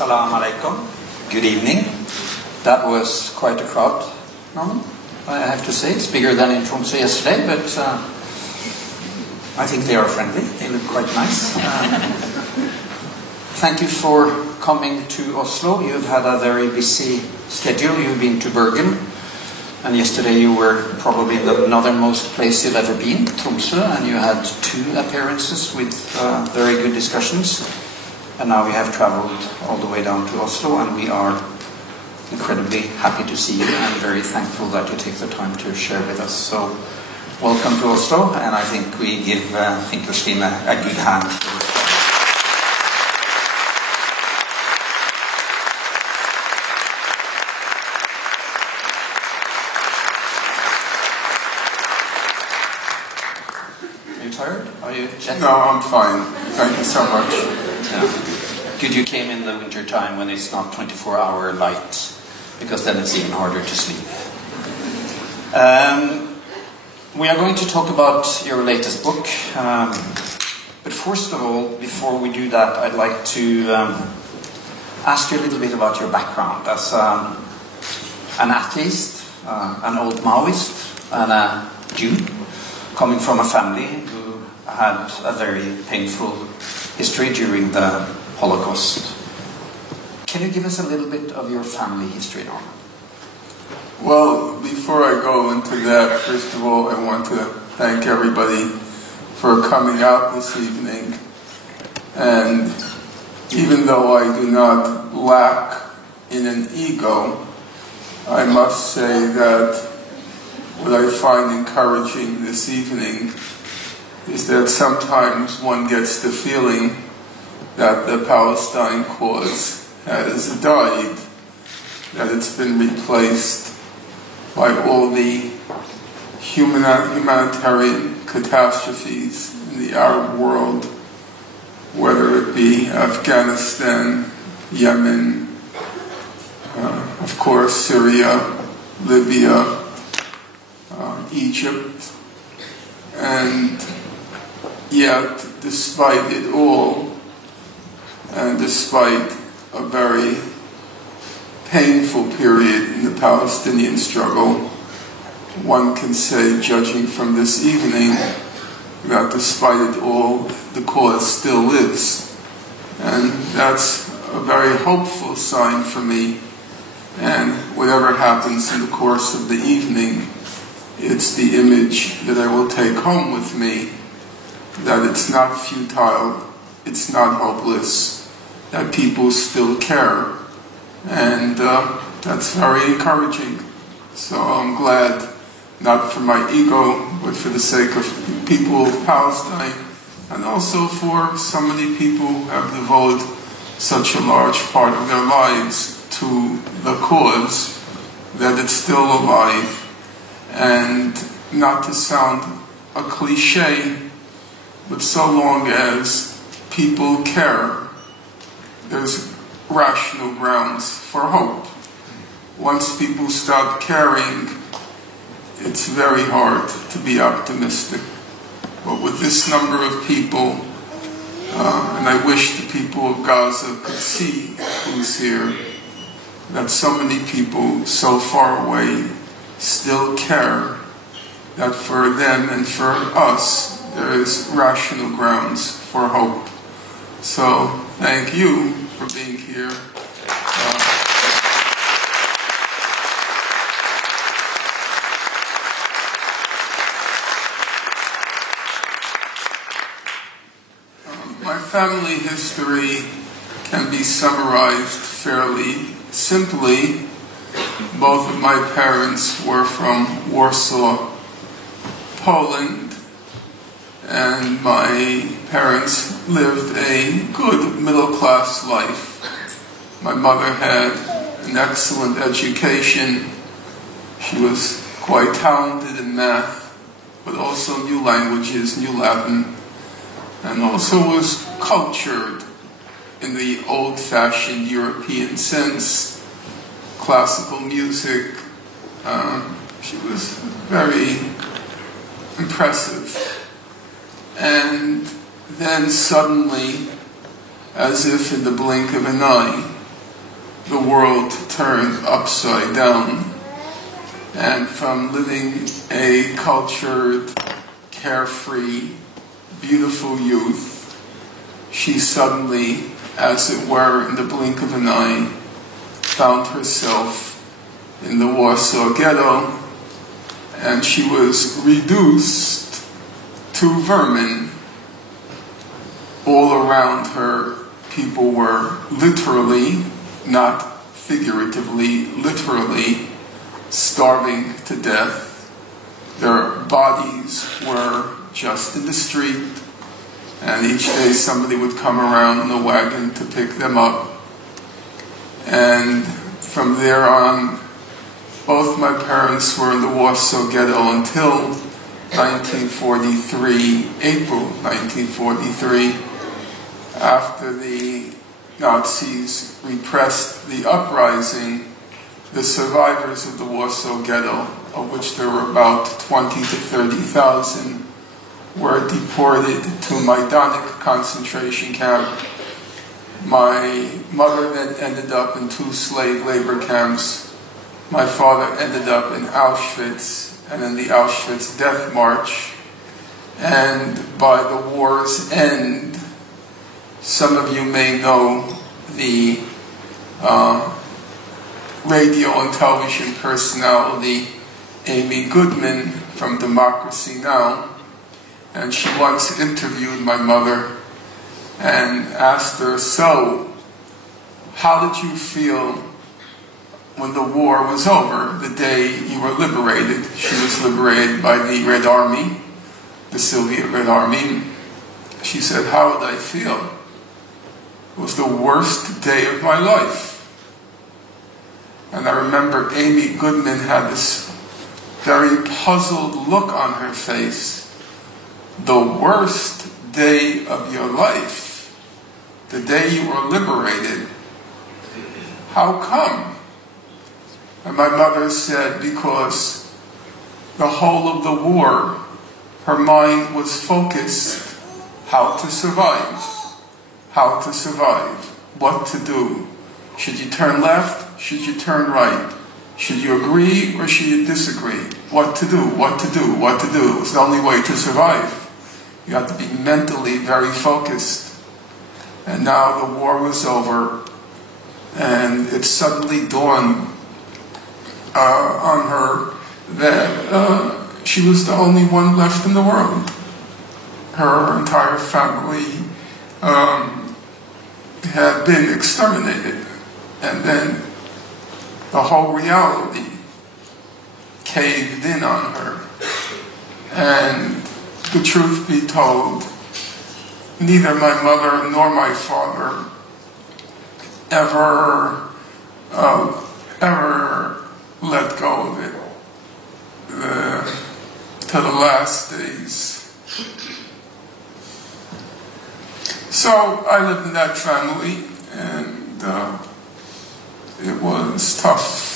Assalamu alaikum. Good evening. That was quite a crowd, Norman, I have to say. It's bigger than in Tromsø yesterday, but I think they are friendly. They look quite nice. Thank you for coming to Oslo. You've had a very busy schedule. You've been to Bergen, and yesterday you were probably in the northernmost place you've ever been, Tromsø, and you had 2 appearances with very good discussions. And now we have traveled all the way down to Oslo, and we are incredibly happy to see you and very thankful that you take the time to share with us. So welcome to Oslo, and I think we give Finkelstein a good hand. Are you tired? Are you jet-lagged? No, I'm fine. Thank you so much. Yeah. Good you came in the winter time when it's not 24-hour light, because then it's even harder to sleep. We are going to talk about your latest book, but first of all, before we do that, I'd like to ask you a little bit about your background as an atheist, an old Maoist, and a Jew, coming from a family who had a very painful history during the Holocaust. Can you give us a little bit of your family history, Norman? Well, before I go into that, first of all, I want to thank everybody for coming out this evening. And even though I do not lack in an ego, I must say that what I find encouraging this evening is that sometimes one gets the feeling that the Palestine cause has died, that it's been replaced by all the humanitarian catastrophes in the Arab world, whether it be Afghanistan, Yemen, of course Syria, Libya, Egypt, and yet despite it all, and despite a very painful period in the Palestinian struggle, one can say, judging from this evening, that despite it all, the cause still lives. And that's a very hopeful sign for me. And whatever happens in the course of the evening, it's the image that I will take home with me, that it's not futile, it's not hopeless, that people still care. And that's very encouraging. So I'm glad, not for my ego, but for the sake of the people of Palestine, and also for so many people who have devoted such a large part of their lives to the cause, that it's still alive. And not to sound a cliche, but so long as people care, there's rational grounds for hope. Once people stop caring, it's very hard to be optimistic. But with this number of people, and I wish the people of Gaza could see who's here, that so many people so far away still care, that for them and for us, there is rational grounds for hope. So thank you for being here. My family history can be summarized fairly simply. Both of my parents were from Warsaw, Poland, and my parents lived a good middle-class life. My mother had an excellent education. She was quite talented in math, but also knew languages, knew Latin, and also was cultured in the old-fashioned European sense. Classical music. She was very impressive. And then suddenly, as if in the blink of an eye, the world turned upside down. And from living a cultured, carefree, beautiful youth, she suddenly, as it were in the blink of an eye, found herself in the Warsaw Ghetto, and she was reduced to vermin. All around her, people were literally, not figuratively, literally starving to death. Their bodies were just in the street, and each day somebody would come around in a wagon to pick them up. And from there on, both my parents were in the Warsaw Ghetto until 1943, April 1943, after the Nazis repressed the uprising. The survivors of the Warsaw Ghetto, of which there were about 20 to 30,000, were deported to Majdanek concentration camp. My mother then ended up in 2 slave labor camps. My father ended up in Auschwitz and in the Auschwitz death march. And by the war's end, some of you may know the radio and television personality Amy Goodman from Democracy Now! And she once interviewed my mother and asked her, "So, how did you feel when the war was over, the day you were liberated?" She was liberated by the Red Army, the Soviet Red Army. She said, "How did I feel? It was the worst day of my life." And I remember Amy Goodman had this very puzzled look on her face. The worst day of your life, the day you were liberated. How come? And my mother said, because the whole of the war, her mind was focused how to survive, what to do. Should you turn left? Should you turn right? Should you agree or should you disagree? What to do? It was the only way to survive. You had to be mentally very focused. And now the war was over, and it suddenly dawned on her that she was the only one left in the world. Her entire family had been exterminated. And then the whole reality caved in on her. And the truth be told, neither my mother nor my father ever let go of it to the last days. So I lived in that family, and it was tough.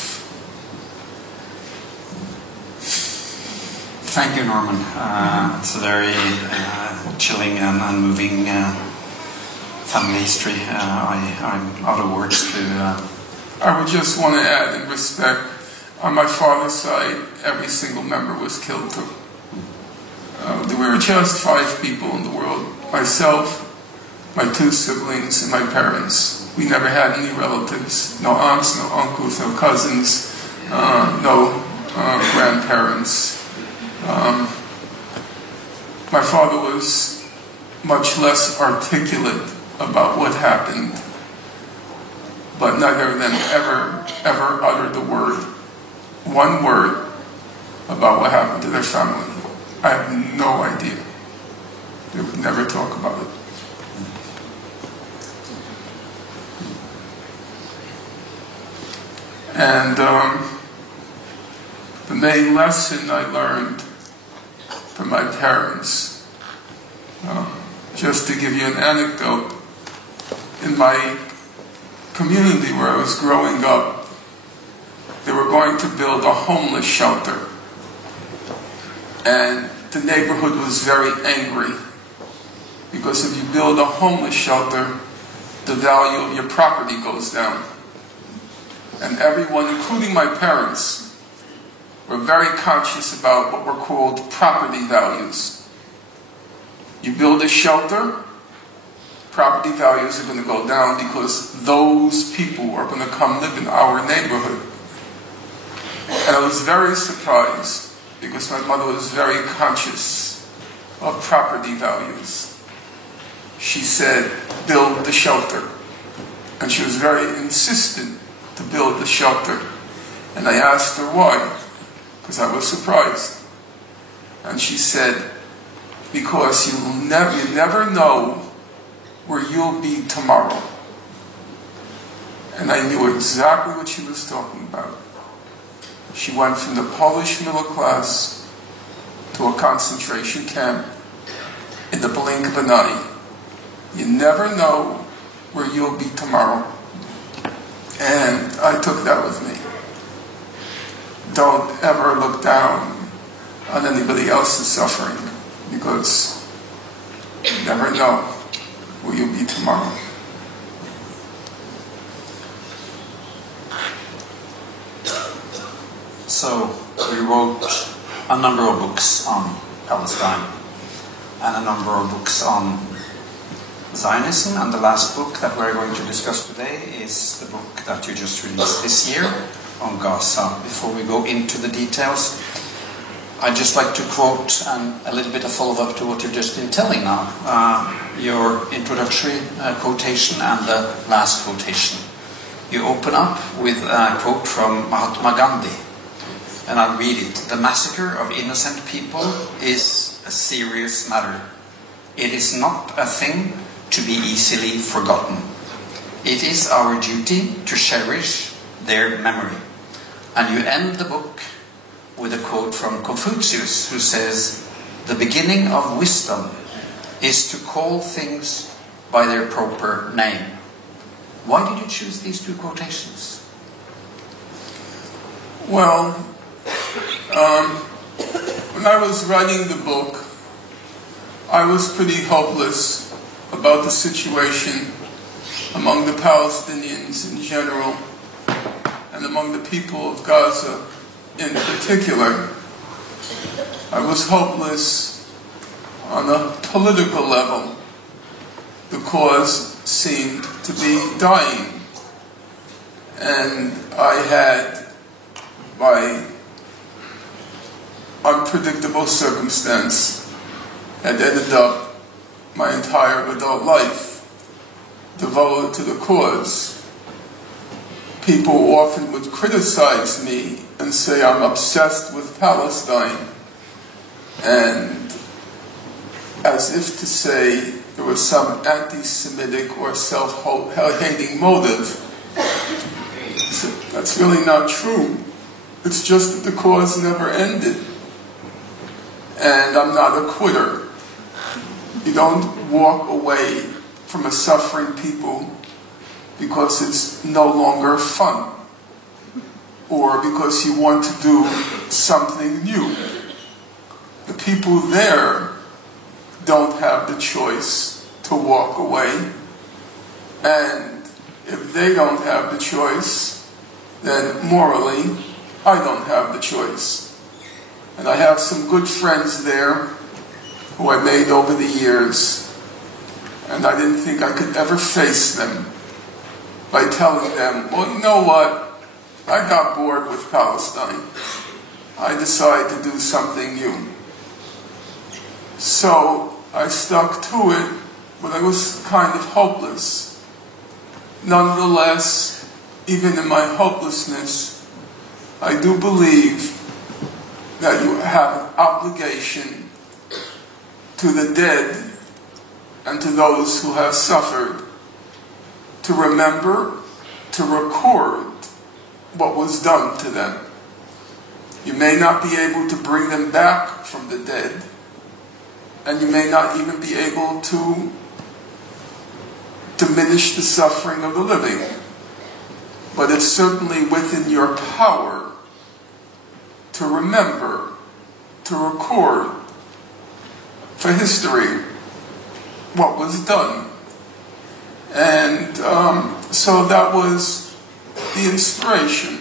Thank you, Norman. It's a very chilling and moving family history. I'm out of words to... I would just want to add, in respect, on my father's side, every single member was killed too. There were just 5 people in the world. Myself, my 2 siblings, and my parents. We never had any relatives. No aunts, no uncles, no cousins, no grandparents. My father was much less articulate about what happened, but neither of them ever uttered one word about what happened to their family. I have no idea. They would never talk about it. And the main lesson I learned from my parents, just to give you an anecdote, in my community where I was growing up, they were going to build a homeless shelter. And the neighborhood was very angry, because if you build a homeless shelter, the value of your property goes down. and everyone, including my parents, were very conscious about what were called property values. You build a shelter, property values are going to go down because those people are going to come live in our neighborhood. And I was very surprised because my mother was very conscious of property values. She said, build the shelter. And she was very insistent to build the shelter. And I asked her why, because I was surprised. And she said, because you never know where you'll be tomorrow. And I knew exactly what she was talking about. She went from the Polish middle class to a concentration camp in the blink of an eye. You never know where you'll be tomorrow. And I took that with me. Don't ever look down on anybody else's suffering, because you never know where you'll be tomorrow. So, you wrote a number of books on Palestine and a number of books on Zionism, and the last book that we're going to discuss today is the book that you just released this year on Gaza. Before we go into the details, I'd just like to quote a little bit of follow-up to what you've just been telling now, your introductory quotation and the last quotation. You open up with a quote from Mahatma Gandhi, and I'll read it. The massacre of innocent people is a serious matter. It is not a thing to be easily forgotten. It is our duty to cherish their memory. And you end the book with a quote from Confucius, who says, the beginning of wisdom is to call things by their proper name. Why did you choose these two quotations? Well, when I was writing the book, I was pretty hopeless about the situation among the Palestinians in general and among the people of Gaza in particular. I was hopeless on a political level. The cause seemed to be dying, and I had, by unpredictable circumstance, had ended up my entire adult life devoted to the cause. People often would criticize me and say I'm obsessed with Palestine, and as if to say there was some anti-Semitic or self-hating motive. So that's really not true. It's just that the cause never ended. And I'm not a quitter. You don't walk away from a suffering people because it's no longer fun, or because you want to do something new. The people there don't have the choice to walk away, and if they don't have the choice, then morally, I don't have the choice. And I have some good friends there who I made over the years, and I didn't think I could ever face them by telling them, well, you know what, I got bored with Palestine. I decided to do something new. So I stuck to it, but I was kind of hopeless. Nonetheless, even in my hopelessness, I do believe that you have an obligation to the dead and to those who have suffered to remember, to record what was done to them. You may not be able to bring them back from the dead, and you may not even be able to diminish the suffering of the living, but it's certainly within your power to remember, to record for history what was done. And so that was the inspiration.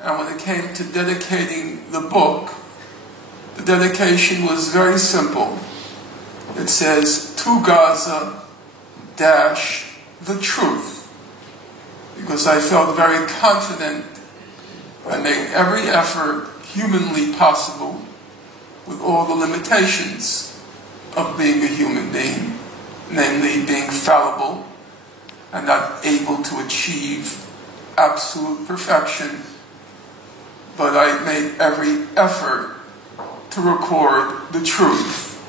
And when it came to dedicating the book, the dedication was very simple. It says, "To Gaza, the truth." Because I felt very confident I made every effort humanly possible with all the limitations of being a human being, namely being fallible and not able to achieve absolute perfection. But I made every effort to record the truth.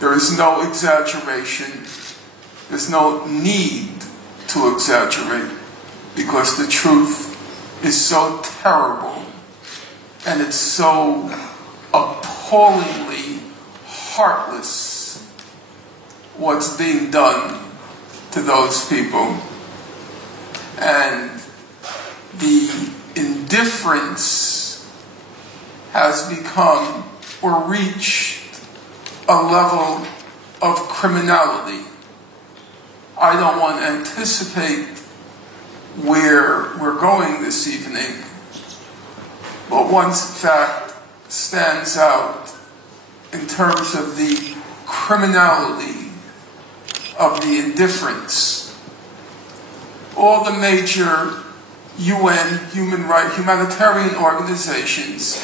There is no exaggeration. There's no need to exaggerate, because the truth is so terrible and it's so appallingly heartless what's being done to those people. And the indifference has become or reached a level of criminality. I don't want to anticipate where we're going this evening, but one fact stands out in terms of the criminality of the indifference. All the major UN humanitarian organizations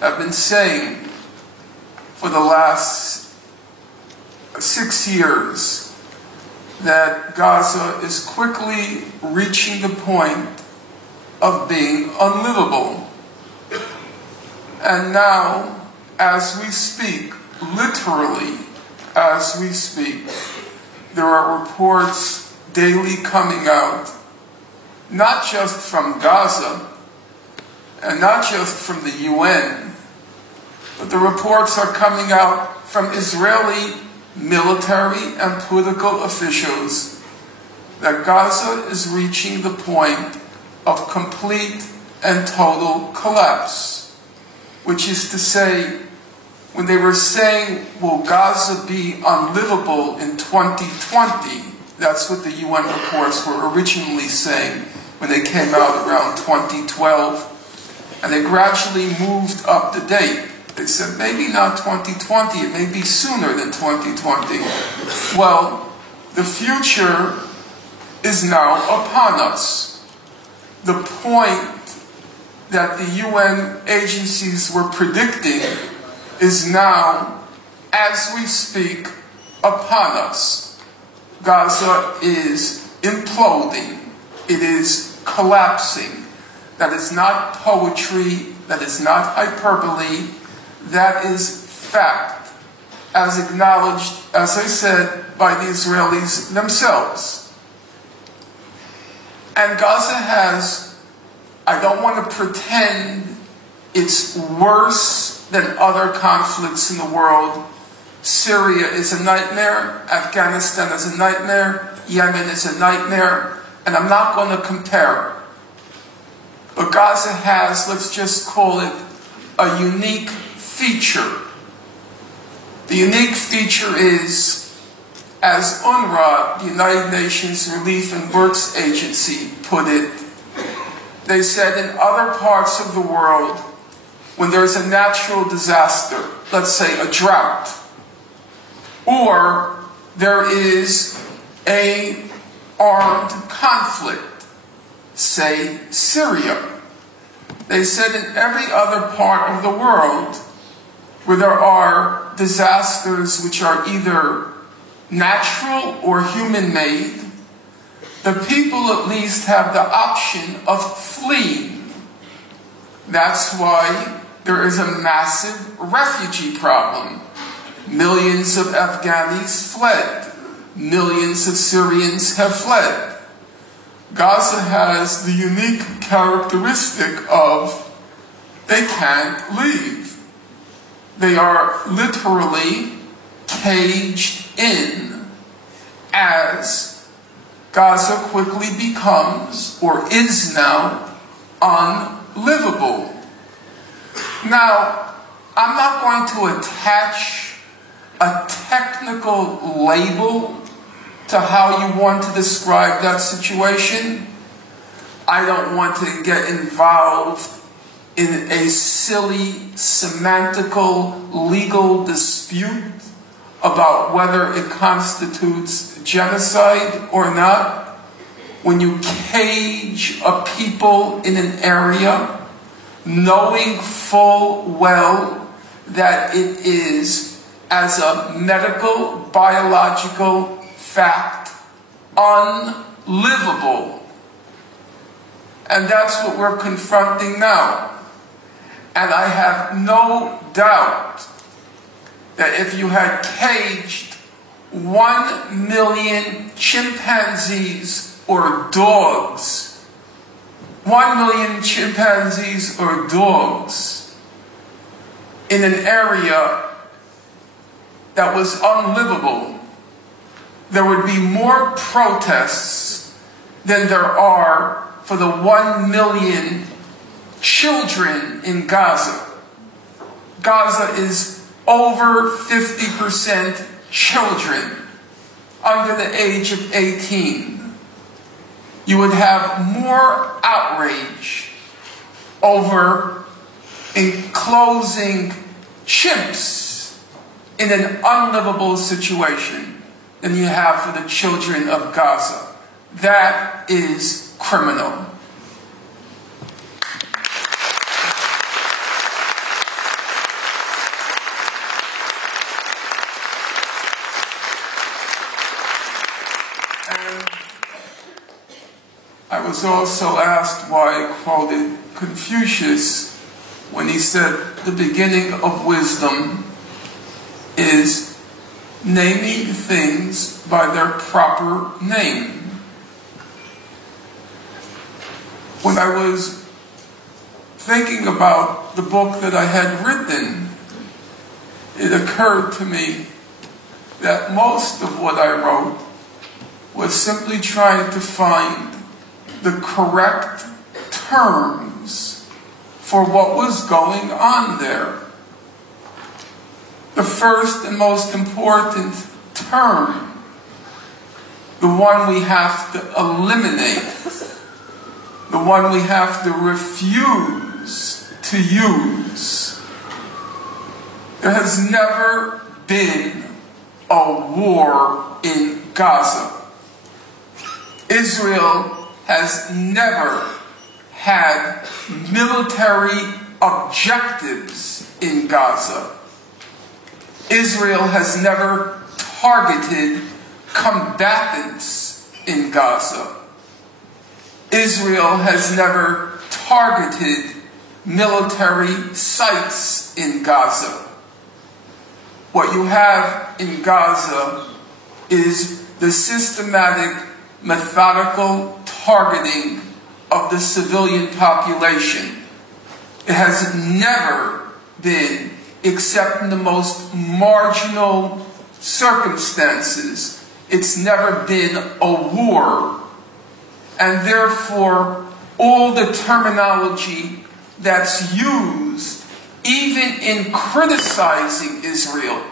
have been saying for the last 6 years that Gaza is quickly reaching the point of being unlivable. And now, as we speak, literally as we speak, there are reports daily coming out, not just from Gaza and not just from the UN, but the reports are coming out from Israeli military and political officials that Gaza is reaching the point of complete and total collapse. Which is to say, when they were saying, will Gaza be unlivable in 2020? That's what the UN reports were originally saying when they came out around 2012. And they gradually moved up the date. They said, maybe not 2020, it may be sooner than 2020. Well, the future is now upon us. The point that the UN agencies were predicting is now, as we speak, upon us. Gaza is imploding. It is collapsing. That is not poetry. That is not hyperbole. That is fact, as acknowledged, as I said, by the Israelis themselves. And Gaza has, I don't want to pretend it's worse than other conflicts in the world. Syria is a nightmare. Afghanistan is a nightmare. Yemen is a nightmare. And I'm not going to compare. But Gaza has, let's just call it, a unique feature. The unique feature is, as UNRWA, the United Nations Relief and Works Agency, put it, they said in other parts of the world, when there's a natural disaster, let's say a drought, or there is an armed conflict, say Syria, they said in every other part of the world where there are disasters which are either natural or human-made, the people at least have the option of fleeing. That's why there is a massive refugee problem. Millions of Afghanis fled. Millions of Syrians have fled. Gaza has the unique characteristic of they can't leave. They are literally caged in as Gaza quickly becomes, or is now, unlivable. Now, I'm not going to attach a technical label to how you want to describe that situation, I don't want to get involved in a silly, semantical, legal dispute about whether it constitutes genocide or not. When you cage a people in an area, knowing full well that it is, as a medical, biological fact, unlivable. And that's what we're confronting now. And I have no doubt that if you had caged 1 million chimpanzees or dogs, 1 million chimpanzees or dogs in an area that was unlivable, there would be more protests than there are for the 1 million children in Gaza. Gaza is over 50% children under the age of 18. You would have more outrage over enclosing chimps in an unlivable situation than you have for the children of Gaza. That is criminal. I was also asked why I quoted Confucius when he said the beginning of wisdom is naming things by their proper name. When I was thinking about the book that I had written, it occurred to me that most of what I wrote was simply trying to find the correct terms for what was going on there. The first and most important term, the one we have to eliminate, the one we have to refuse to use. There has never been a war in Gaza. Israel has never had military objectives in Gaza. Israel has never targeted combatants in Gaza. Israel has never targeted military sites in Gaza. What you have in Gaza is the systematic, methodical targeting of the civilian population. It has never been, except in the most marginal circumstances, it's never been a war. And therefore, all the terminology that's used, even in criticizing Israel,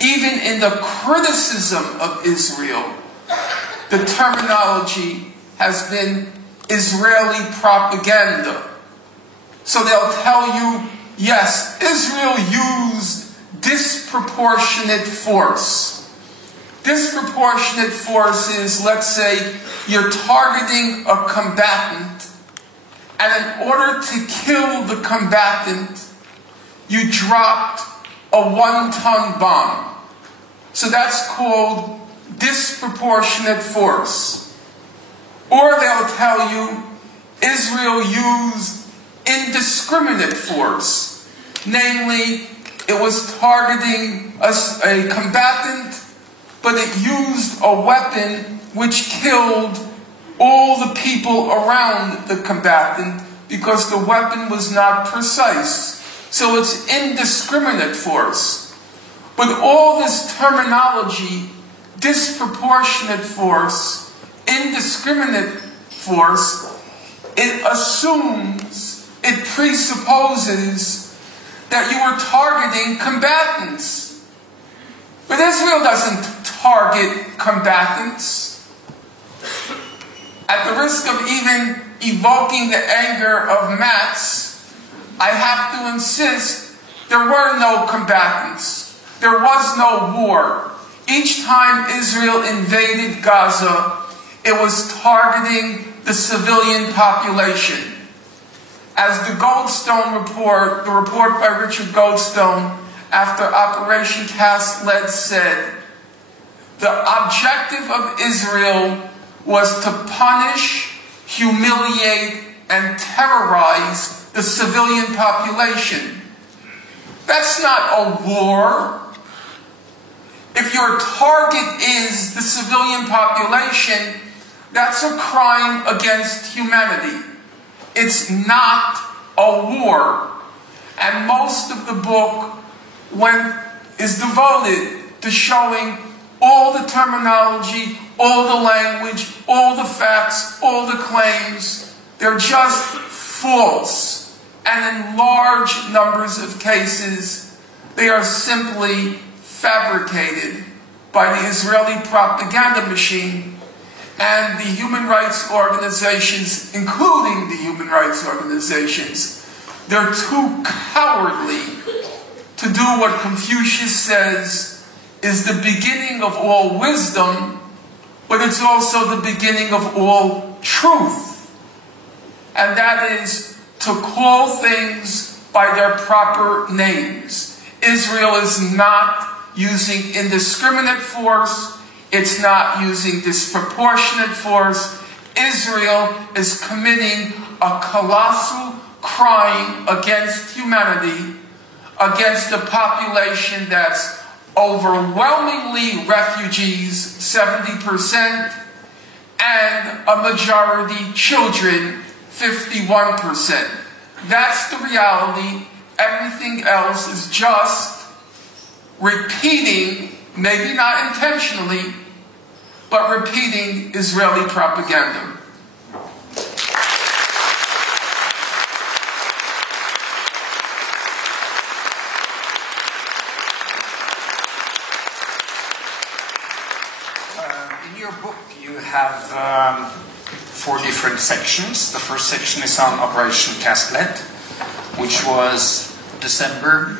even in the criticism of Israel, the terminology has been Israeli propaganda. So they'll tell you, yes, Israel used disproportionate force. Disproportionate force is, let's say, you're targeting a combatant, and in order to kill the combatant, you dropped a 1-ton bomb. So that's called disproportionate force. Or they'll tell you Israel used indiscriminate force. Namely, it was targeting a combatant, but it used a weapon which killed all the people around the combatant because the weapon was not precise. So it's indiscriminate force. But all this terminology, disproportionate force, indiscriminate force, it assumes, it presupposes that you are targeting combatants. But Israel doesn't target combatants. At the risk of even evoking the anger of Metz, I have to insist there were no combatants. There was no war. Each time Israel invaded Gaza, it was targeting the civilian population. As the Goldstone report, the report by Richard Goldstone after Operation Cast Lead said, the objective of Israel was to punish, humiliate, and terrorize the civilian population. That's not a war. If your target is the civilian population, that's a crime against humanity. It's not a war. And most of the book is devoted to showing all the terminology, all the language, all the facts, all the claims. They're just false. And in large numbers of cases, they are simply fabricated by the Israeli propaganda machine and the human rights organizations, including the human rights organizations. They're too cowardly to do what Confucius says is the beginning of all wisdom, but it's also the beginning of all truth. And that is to call things by their proper names. Israel is not using indiscriminate force. It's not using disproportionate force. Israel is committing a colossal crime against humanity, against a population that's overwhelmingly refugees, 70%, and a majority children, 51%. That's the reality. Everything else is just repeating, maybe not intentionally, but repeating Israeli propaganda. In your book, you have 4 different sections. The first section is on Operation Cast Lead, which was December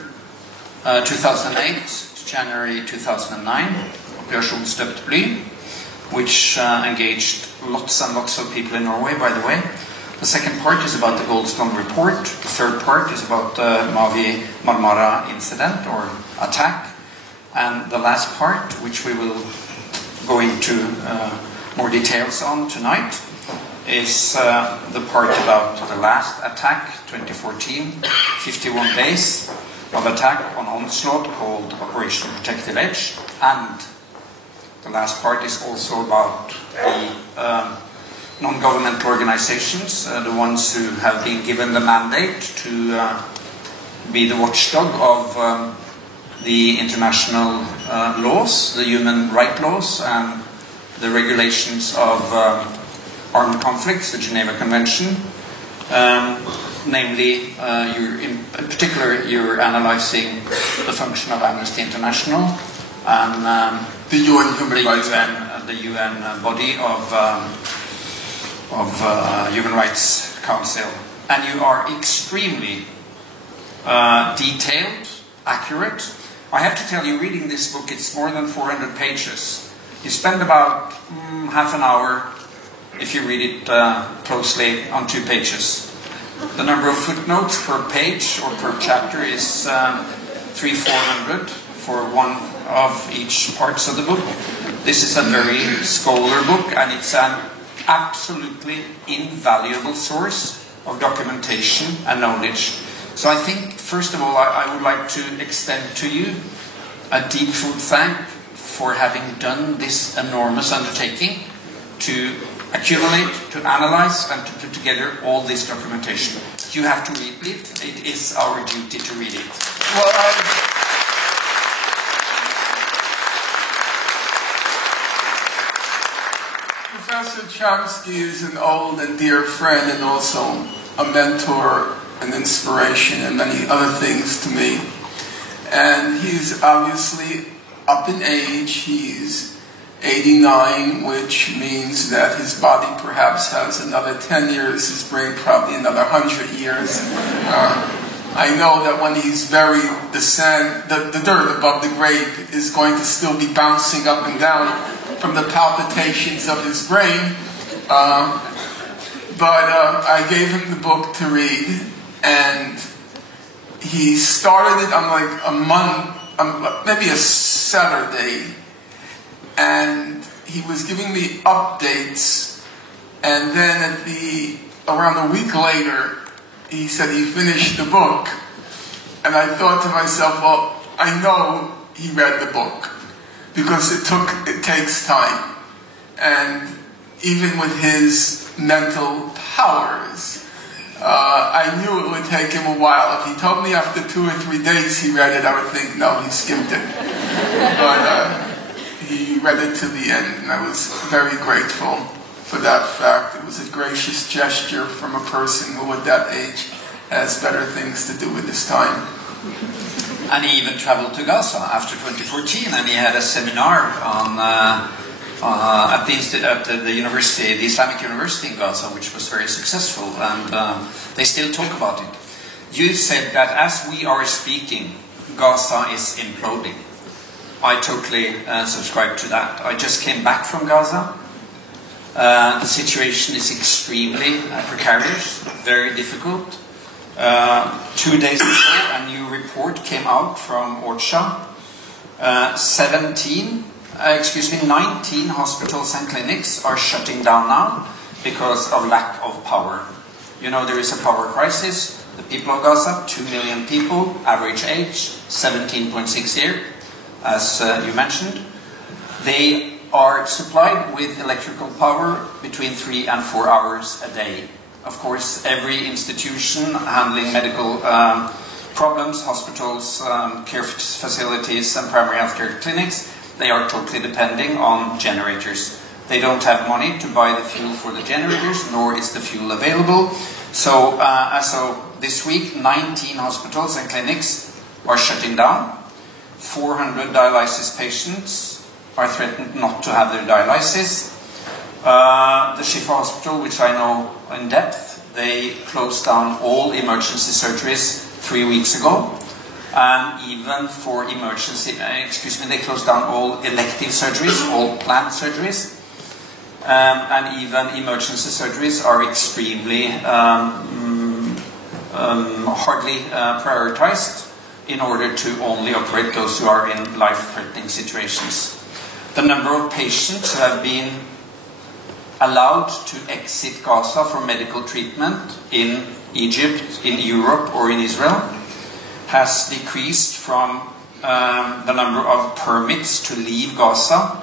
2008 to January 2009, Operation Støpt Bly, which engaged lots and lots of people in Norway, by the way. The second part is about the Goldstone report. The third part is about the Mavi Marmara incident or attack. And the last part, which we will go into more details on tonight, is the part about the last attack, 2014, 51 days of attack on onslaught called Operation Protective Edge. And the last part is also about the non-governmental organizations, the ones who have been given the mandate to be the watchdog of the international laws, the human rights laws, and the regulations of armed conflicts, the Geneva Convention. Namely, in particular, you're analyzing the function of Amnesty International and the UN Human Rights the UN body of Human Rights Council. And you are extremely detailed, accurate. I have to tell you, reading this book, it's more than 400 pages. You spend about half an hour if you read it closely on 2 pages. The number of footnotes per page or per chapter is 300-400 for one of each parts of the book. This is a very scholar book, and it's an absolutely invaluable source of documentation and knowledge. So I think, first of all, I would like to extend to you a deep thank for having done this enormous undertaking to accumulate, to analyze, and to put together all this documentation. You have to read it. It is our duty to read it. Well, Professor Chomsky is an old and dear friend and also a mentor, an inspiration, and many other things to me. And he's obviously up in age. He's 89, which means that his body perhaps has another 10 years, his brain probably another 100 years. I know that when he's buried, the dirt above the grave is going to still be bouncing up and down from the palpitations of his brain. But I gave him the book to read, and he started it on like a month, maybe a Saturday, and he was giving me updates, and then around a week later, he said he finished the book. And I thought to myself, well, I know he read the book, because it takes time. And even with his mental powers, I knew it would take him a while. If he told me after 2 or 3 days he read it, I would think, no, he skimmed it. But he read it to the end, and I was very grateful for that fact. It was a gracious gesture from a person who at that age has better things to do with his time. And he even traveled to Gaza after 2014, and he had a seminar at the university, the Islamic University in Gaza, which was very successful, and they still talk about it. You said that as we are speaking, Gaza is imploding. I totally subscribe to that. I just came back from Gaza. The situation is extremely precarious, very difficult. 2 days before, a new report came out from OCHA. 19 hospitals and clinics are shutting down now because of lack of power. You know, there is a power crisis. The people of Gaza, 2 million people, average age 17.6 years, as you mentioned. They are supplied with electrical power between 3 and 4 hours a day. Of course, every institution handling medical problems, hospitals, care facilities, and primary healthcare clinics, they are totally depending on generators. They don't have money to buy the fuel for the generators, nor is the fuel available. So, as of this week, 19 hospitals and clinics are shutting down. 400 dialysis patients are threatened not to have their dialysis. The Shifa Hospital, which I know in depth, they closed down all emergency surgeries 3 weeks ago. And even for they closed down all elective surgeries, all planned surgeries. And even emergency surgeries are extremely hardly prioritized in order to only operate those who are in life-threatening situations. The number of patients who have been allowed to exit Gaza for medical treatment in Egypt, in Europe, or in Israel has decreased from the number of permits to leave Gaza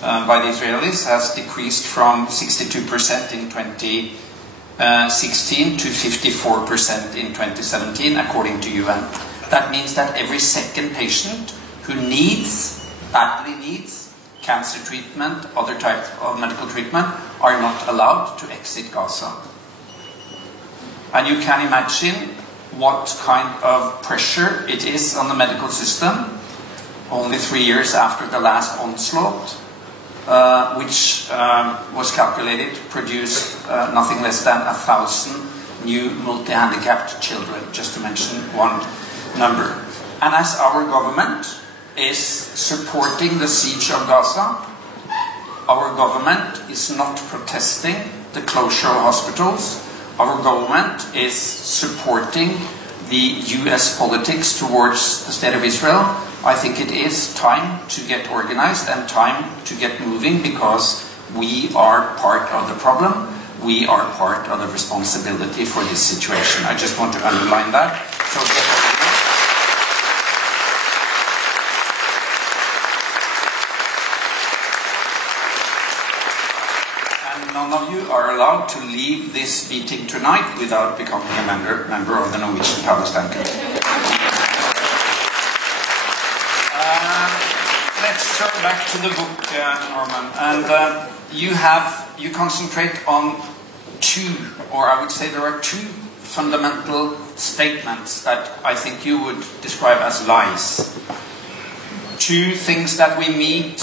by the Israelis has decreased from 62% in 2016 to 54% in 2017, according to UN. That means that every second patient who badly needs cancer treatment, other types of medical treatment, are not allowed to exit Gaza. And you can imagine what kind of pressure it is on the medical system only 3 years after the last onslaught, which was calculated to produce nothing less than 1,000 new multi-handicapped children, just to mention one number. And as our government is supporting the siege of Gaza, our government is not protesting the closure of hospitals. Our government is supporting the US politics towards the State of Israel. I think it is time to get organized and time to get moving, because we are part of the problem. We are part of the responsibility for this situation. I just want to underline that. So none of you are allowed to leave this meeting tonight without becoming a member of the Norwegian Palestine Committee. Let's turn back to the book, Norman. And you concentrate on two, or I would say there are two fundamental statements that I think you would describe as lies. Two things that we meet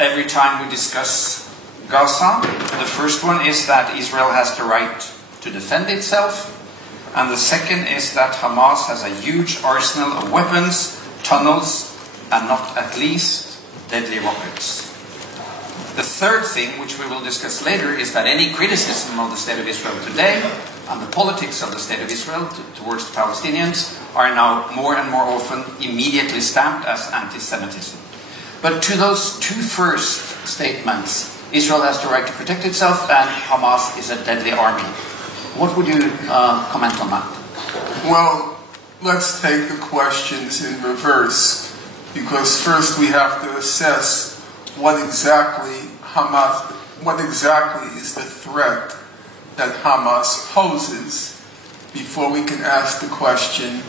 every time we discuss Gaza. The first one is that Israel has the right to defend itself, and the second is that Hamas has a huge arsenal of weapons, tunnels, and not at least deadly rockets. The third thing, which we will discuss later, is that any criticism of the State of Israel today and the politics of the State of Israel towards the Palestinians are now more and more often immediately stamped as anti-Semitism. But to those two first statements, Israel has the right to protect itself and Hamas is a deadly army. What would you comment on that? Well, let's take the questions in reverse, because first we have to assess what exactly is the threat that Hamas poses before we can ask the question,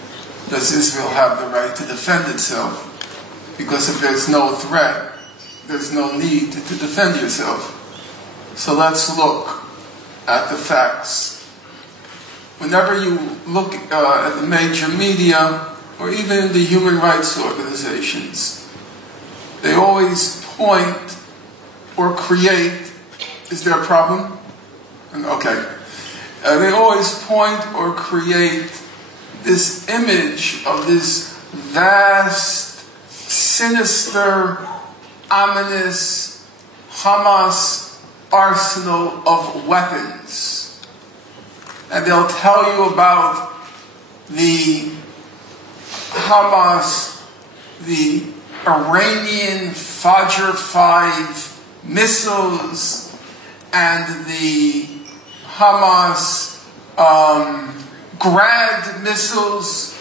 does Israel have the right to defend itself? Because if there's no threat, there's no need to defend yourself. So let's look at the facts. Whenever you look at the major media, or even the human rights organizations, they always point or create, is there a problem? Okay. They always point or create this image of this vast, sinister, ominous Hamas arsenal of weapons. And they'll tell you about the Hamas, the Iranian Fajr 5 missiles, and the Hamas Grad missiles,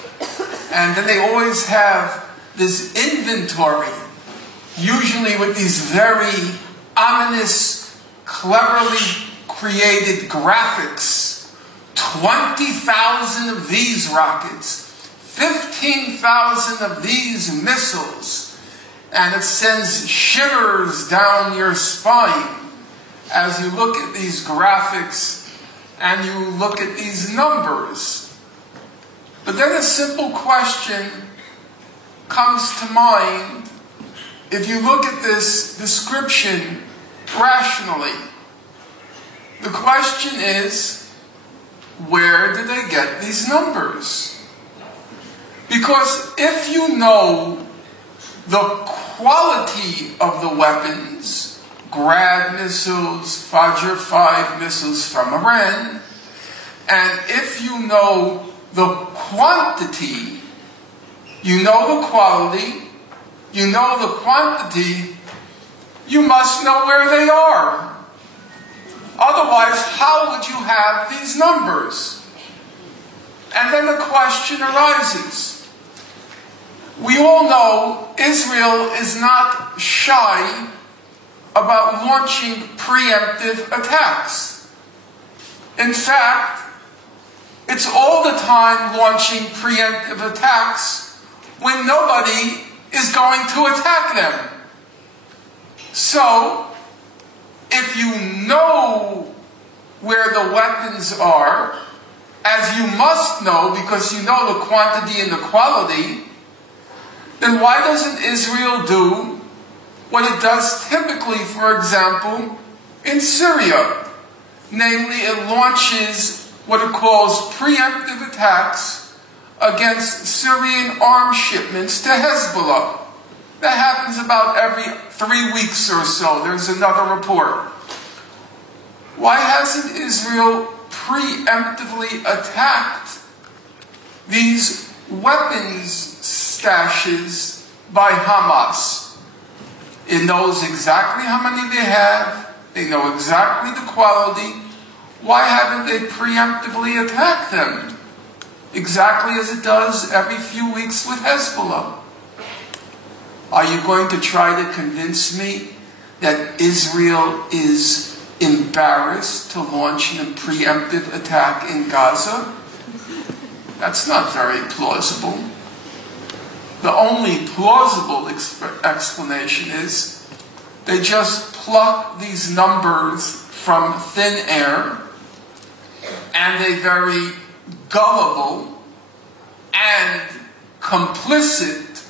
and then they always have this inventory, usually with these very ominous, cleverly created graphics. 20,000 of these rockets, 15,000 of these missiles, and it sends shivers down your spine as you look at these graphics and you look at these numbers. But then a simple question comes to mind if you look at this description rationally. The question is, where did they get these numbers? Because if you know the quality of the weapons, Grad missiles, Fajr 5 missiles from Iran, and if you know the quantity, you know the quality, you know the quantity, you must know where they are. Otherwise, how would you have these numbers? And then the question arises. We all know Israel is not shy about launching preemptive attacks. In fact, it's all the time launching preemptive attacks when nobody is going to attack them. So, if you know where the weapons are, as you must know because you know the quantity and the quality, then why doesn't Israel do what it does typically, for example, in Syria? Namely, it launches what it calls preemptive attacks against Syrian arms shipments to Hezbollah. That happens about every 3 weeks or so. There's another report. Why hasn't Israel preemptively attacked these weapons stashes by Hamas? It knows exactly how many they have. They know exactly the quality. Why haven't they preemptively attacked them? Exactly as it does every few weeks with Hezbollah. Are you going to try to convince me that Israel is embarrassed to launch a preemptive attack in Gaza? That's not very plausible. The only plausible explanation is they just pluck these numbers from thin air, and a very gullible and complicit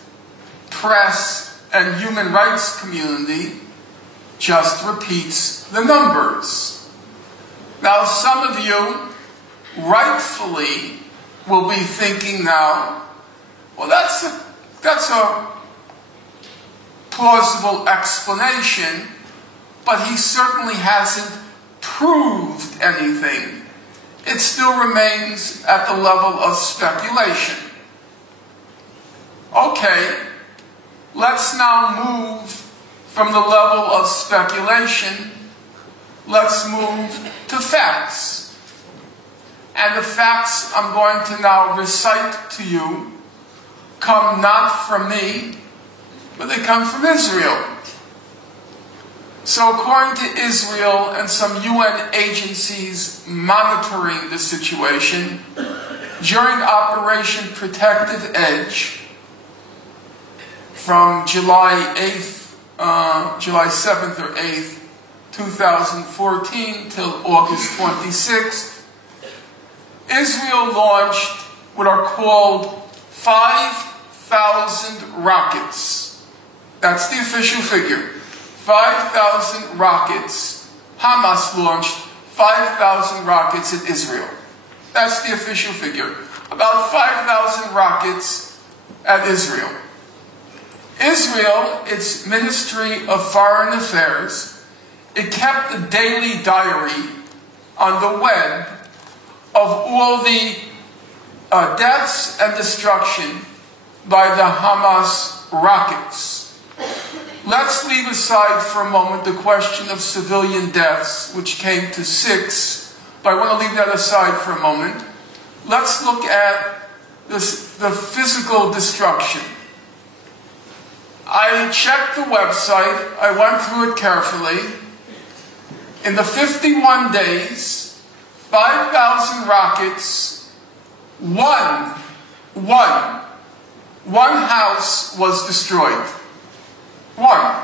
press and human rights community just repeats the numbers. Now, some of you rightfully will be thinking now, well, that's a plausible explanation, but he certainly hasn't proved anything. It still remains at the level of speculation. Okay, let's now move from the level of speculation. Let's move to facts. And the facts I'm going to now recite to you come not from me, but they come from Israel. So according to Israel and some UN agencies monitoring the situation, during Operation Protective Edge, from July 7th or 8th, 2014 till August 26th, Israel launched what are called 5,000 rockets. That's the official figure. 5,000 rockets. Hamas launched 5,000 rockets at Israel. That's the official figure. About 5,000 rockets at Israel. Israel, its Ministry of Foreign Affairs, it kept a daily diary on the web of all the deaths and destruction by the Hamas rockets. Let's leave aside for a moment the question of civilian deaths, which came to 6, but I want to leave that aside for a moment. Let's look at the physical destruction. I checked the website, I went through it carefully. In the 51 days, 5,000 rockets, one house was destroyed. One.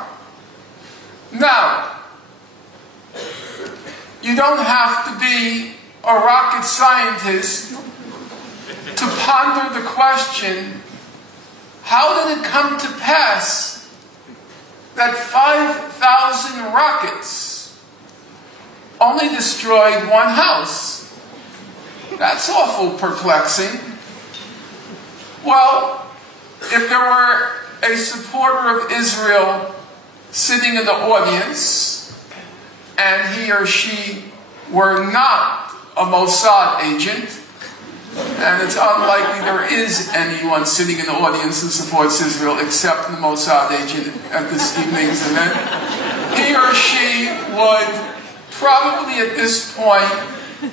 Now, you don't have to be a rocket scientist to ponder the question, how did it come to pass that 5,000 rockets only destroyed one house? That's awful perplexing. Well, if there were a supporter of Israel sitting in the audience, and he or she were not a Mossad agent, and it's unlikely there is anyone sitting in the audience who supports Israel except the Mossad agent at this evening's event, he or she would probably at this point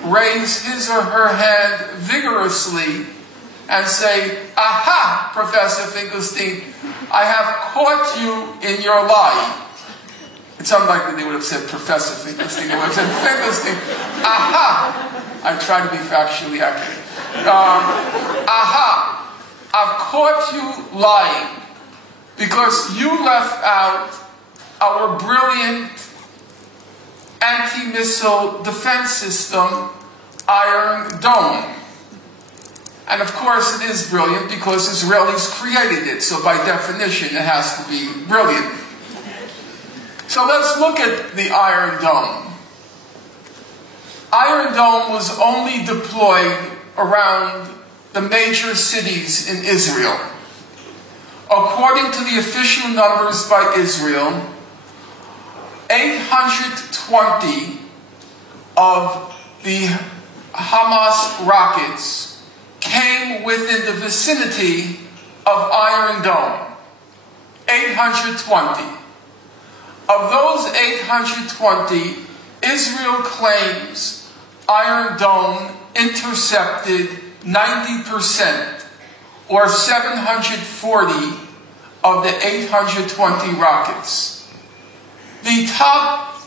raise his or her hand vigorously and say, "Aha, Professor Finkelstein, I have caught you in your lie." It's unlikely they would have said Professor Finkelstein. They would have said Finkelstein. Aha! I try to be factually accurate. Aha! I've caught you lying because you left out our brilliant anti-missile defense system, Iron Dome. And of course it is brilliant because Israelis created it, so by definition it has to be brilliant. So let's look at the Iron Dome. Iron Dome was only deployed around the major cities in Israel. According to the official numbers by Israel, 820 of the Hamas rockets came within the vicinity of Iron Dome. 820. Of those 820, Israel claims Iron Dome intercepted 90%, or 740 of the 820 rockets.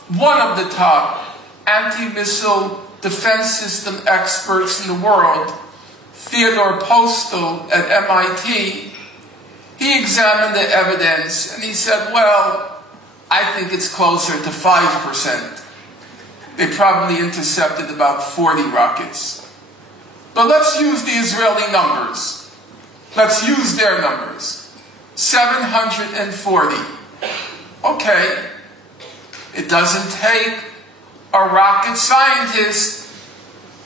One of the top anti-missile defense system experts in the world, Theodore Postel at MIT, he examined the evidence and he said, well, I think it's closer to 5%. They probably intercepted about 40 rockets. But let's use the Israeli numbers. Let's use their numbers. 740. Okay. It doesn't take a rocket scientist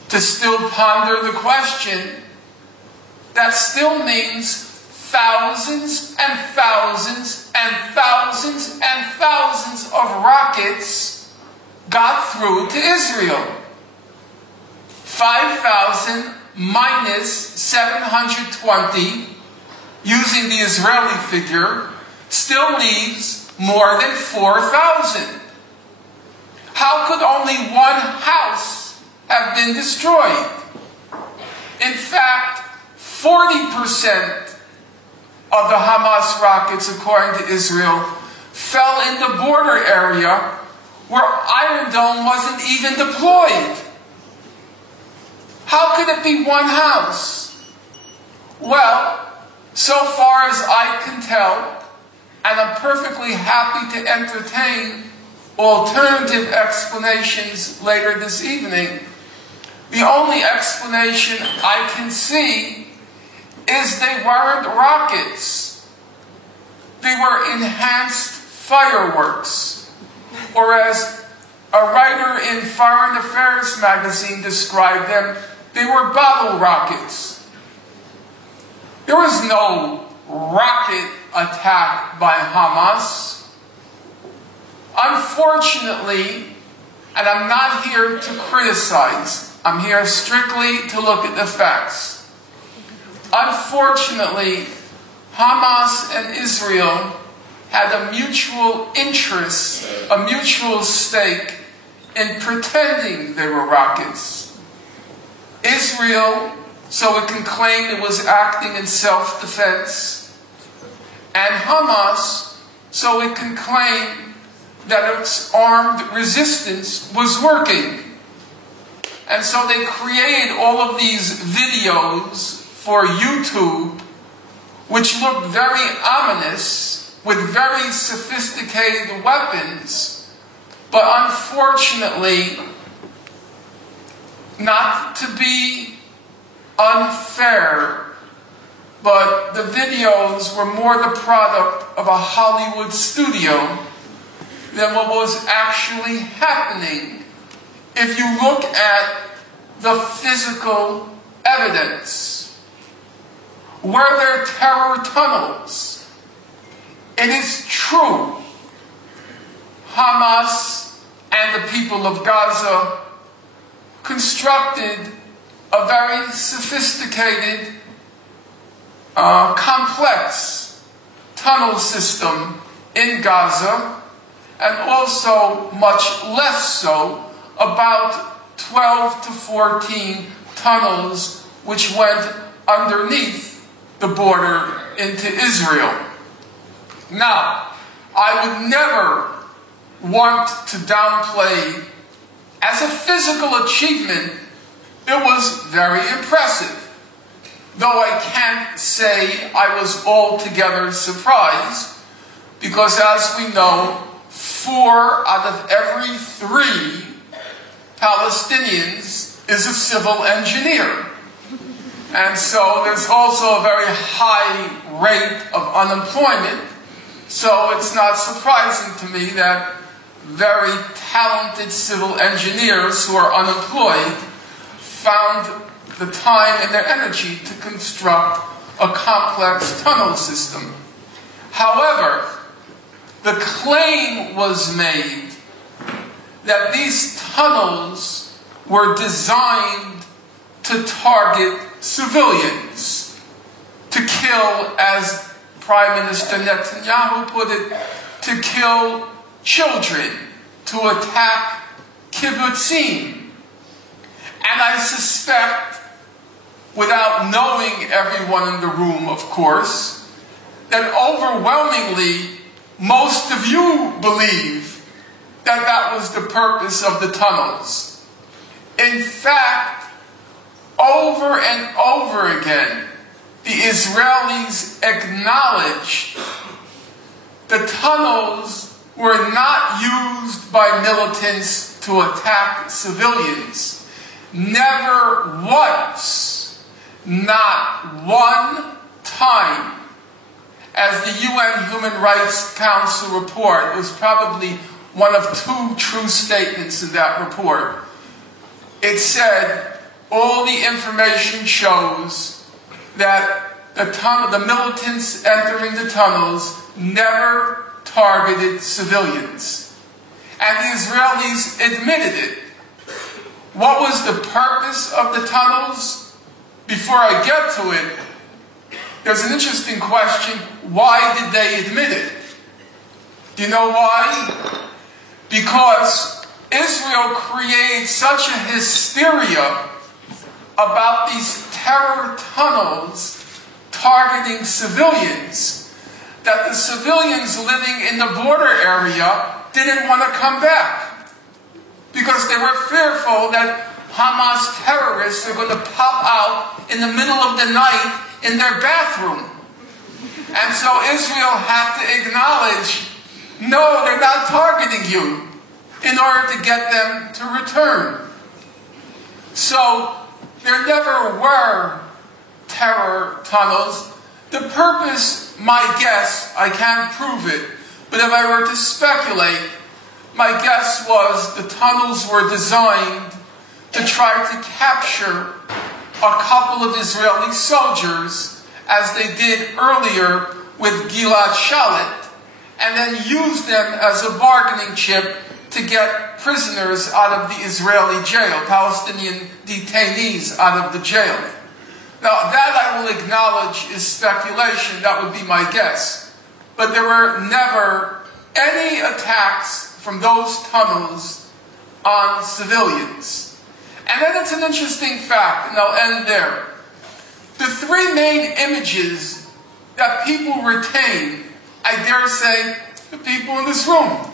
to still ponder the question. That still means thousands and thousands and thousands and thousands of rockets got through to Israel. 5,000 minus 720, using the Israeli figure, still leaves more than 4,000. How could only one house have been destroyed? In fact, 40% of the Hamas rockets, according to Israel, fell in the border area where Iron Dome wasn't even deployed. How could it be one house? Well, so far as I can tell, and I'm perfectly happy to entertain alternative explanations later this evening, the only explanation I can see is they weren't rockets. They were enhanced fireworks. Or as a writer in Foreign Affairs magazine described them, they were bottle rockets. There was no rocket attack by Hamas. Unfortunately, and I'm not here to criticize, I'm here strictly to look at the facts. Unfortunately, Hamas and Israel had a mutual interest, a mutual stake in pretending they were rockets. Israel, so it can claim it was acting in self-defense, and Hamas, so it can claim that its armed resistance was working. And so they created all of these videos for YouTube, which looked very ominous, with very sophisticated weapons, but unfortunately, not to be unfair, but the videos were more the product of a Hollywood studio than what was actually happening. If you look at the physical evidence, were there terror tunnels? It is true, Hamas and the people of Gaza constructed a very sophisticated, complex tunnel system in Gaza, and also, much less so, about 12 to 14 tunnels which went underneath the border into Israel. Now, I would never want to downplay, as a physical achievement, it was very impressive. Though I can't say I was altogether surprised, because as we know, 4 out of every 3 Palestinians is a civil engineer. And so there's also a very high rate of unemployment. So it's not surprising to me that very talented civil engineers who are unemployed found the time and their energy to construct a complex tunnel system. However, the claim was made that these tunnels were designed to target civilians, to kill, as Prime Minister Netanyahu put it, to kill children, to attack kibbutzim. And I suspect, without knowing everyone in the room, of course, that overwhelmingly most of you believe that that was the purpose of the tunnels. In fact, over and over again, the Israelis acknowledged the tunnels were not used by militants to attack civilians. Never once, not one time, as the UN Human Rights Council report was probably one of two true statements in that report. It said all the information shows that the militants entering the tunnels never targeted civilians. And the Israelis admitted it. What was the purpose of the tunnels? Before I get to it, there's an interesting question. Why did they admit it? Do you know why? Because Israel created such a hysteria about these terror tunnels targeting civilians that the civilians living in the border area didn't want to come back because they were fearful that Hamas terrorists are going to pop out in the middle of the night in their bathroom. And so Israel had to acknowledge, no, they're not targeting you, in order to get them to return. So there never were terror tunnels. The purpose, my guess, I can't prove it, but if I were to speculate, my guess was the tunnels were designed to try to capture a couple of Israeli soldiers, as they did earlier with Gilad Shalit, and then use them as a bargaining chip to get prisoners out of the Israeli jail, Palestinian detainees out of the jail. Now, that I will acknowledge is speculation. That would be my guess. But there were never any attacks from those tunnels on civilians. And then it's an interesting fact, and I'll end there. The three main images that people retain, I dare say, the people in this room,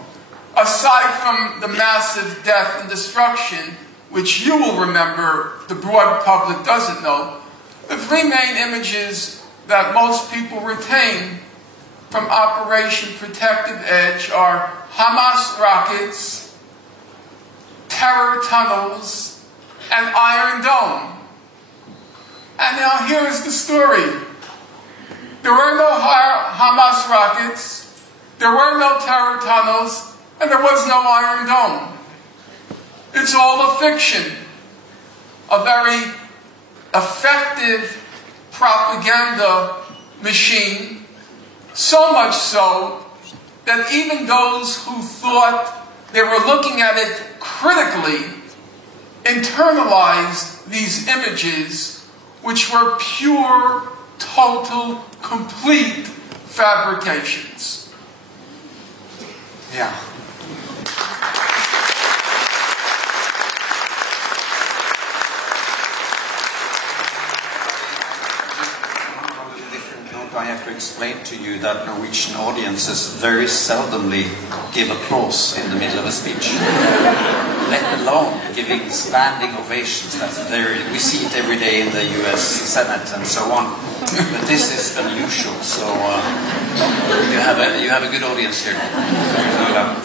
aside from the massive death and destruction, which you will remember, the broad public doesn't know, the three main images that most people retain from Operation Protective Edge are Hamas rockets, terror tunnels, and Iron Dome. And now here is the story. There were no Hamas rockets, there were no terror tunnels, and there was no Iron Dome. It's all a fiction. A very effective propaganda machine, so much so that even those who thought they were looking at it critically internalized these images, which were pure, total, complete fabrications. Yeah. I have to explain to you that Norwegian audiences very seldomly give applause in the middle of a speech, let alone giving standing ovations. We see it every day in the US Senate and so on, but this is unusual. So you have a good audience here. No doubt.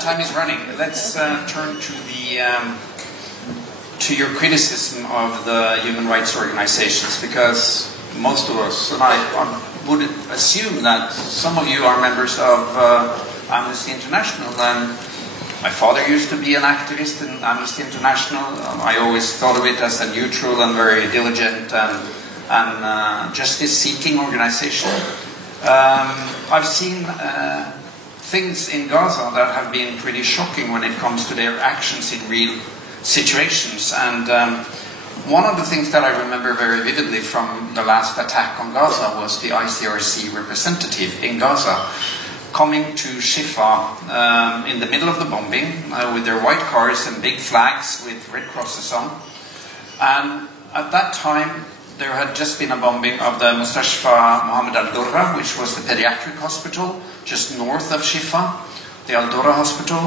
Time is running. Let's turn to to your criticism of the human rights organizations, because most of us, and I would assume that some of you are members of Amnesty International, and my father used to be an activist in Amnesty International. I always thought of it as a neutral and very diligent and justice-seeking organization. I've seen things in Gaza that have been pretty shocking when it comes to their actions in real situations, and one of the things that I remember very vividly from the last attack on Gaza was the ICRC representative in Gaza coming to Shifa in the middle of the bombing with their white cars and big flags with red crosses on. And at that time, there had just been a bombing of the Mustashfa Mohammed Al-Durra, which was the pediatric hospital just north of Shifa, the Al-Durra hospital.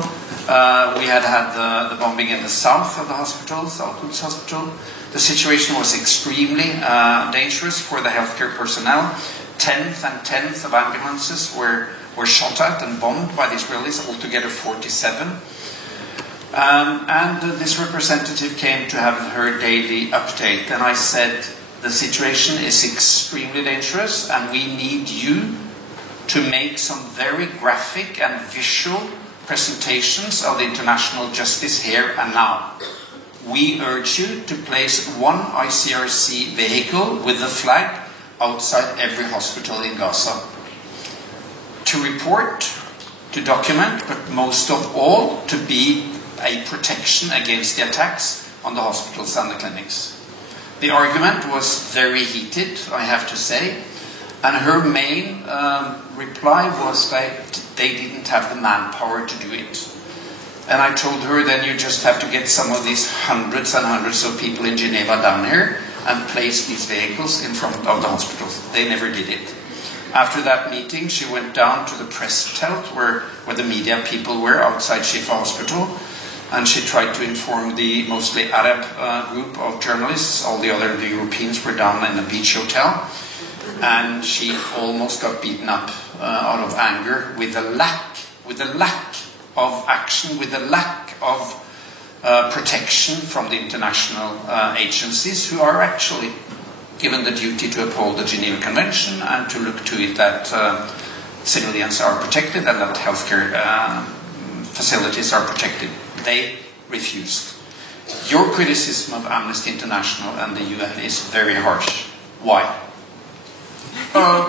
We had the bombing in the south of the hospital, Al-Quds hospital. The situation was extremely dangerous for the healthcare personnel. 10th of ambulances were shot at and bombed by the Israelis, altogether 47. And this representative came to have her daily update, and I said, the situation is extremely dangerous and we need you to make some very graphic and visual presentations of the international justice here and now. We urge you to place one ICRC vehicle with the flag outside every hospital in Gaza. To report, to document, but most of all, to be a protection against the attacks on the hospitals and the clinics. The argument was very heated, I have to say, and her main reply was that they didn't have the manpower to do it. And I told her, then you just have to get some of these hundreds and hundreds of people in Geneva down here and place these vehicles in front of the hospitals. They never did it. After that meeting, she went down to the press tent where the media people were outside Shifa Hospital, and she tried to inform the mostly Arab group of journalists. All the other Europeans were down in a beach hotel, and she almost got beaten up out of anger with the lack of action, with the lack of protection from the international agencies who are actually given the duty to uphold the Geneva Convention and to look to it that civilians are protected and that healthcare facilities are protected. They refused. Your criticism of Amnesty International and the UN is very harsh. Why?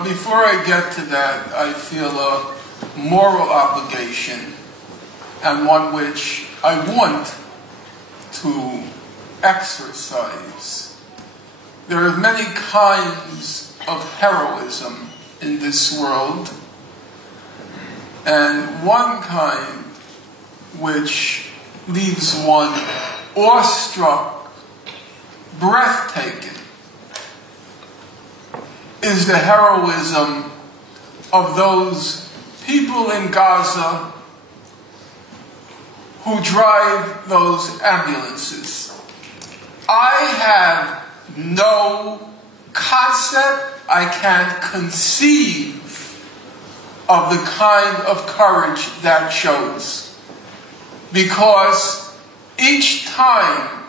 Before I get to that, I feel a moral obligation, and one which I want to exercise. There are many kinds of heroism in this world, and one kind which leaves one awestruck, breathtaking, is the heroism of those people in Gaza who drive those ambulances. I have no concept, I can't conceive of the kind of courage that shows. Because each time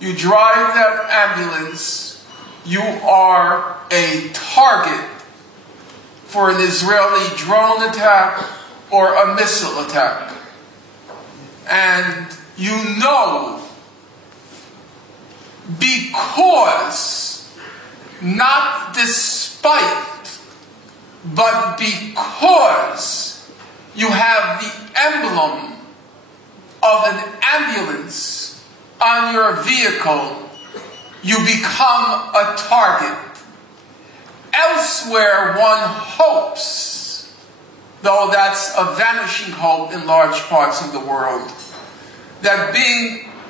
you drive that ambulance, you are a target for an Israeli drone attack or a missile attack. And you know, because, not despite, but because you have the emblem of an ambulance on your vehicle, you become a target. Elsewhere one hopes, though that's a vanishing hope in large parts of the world, that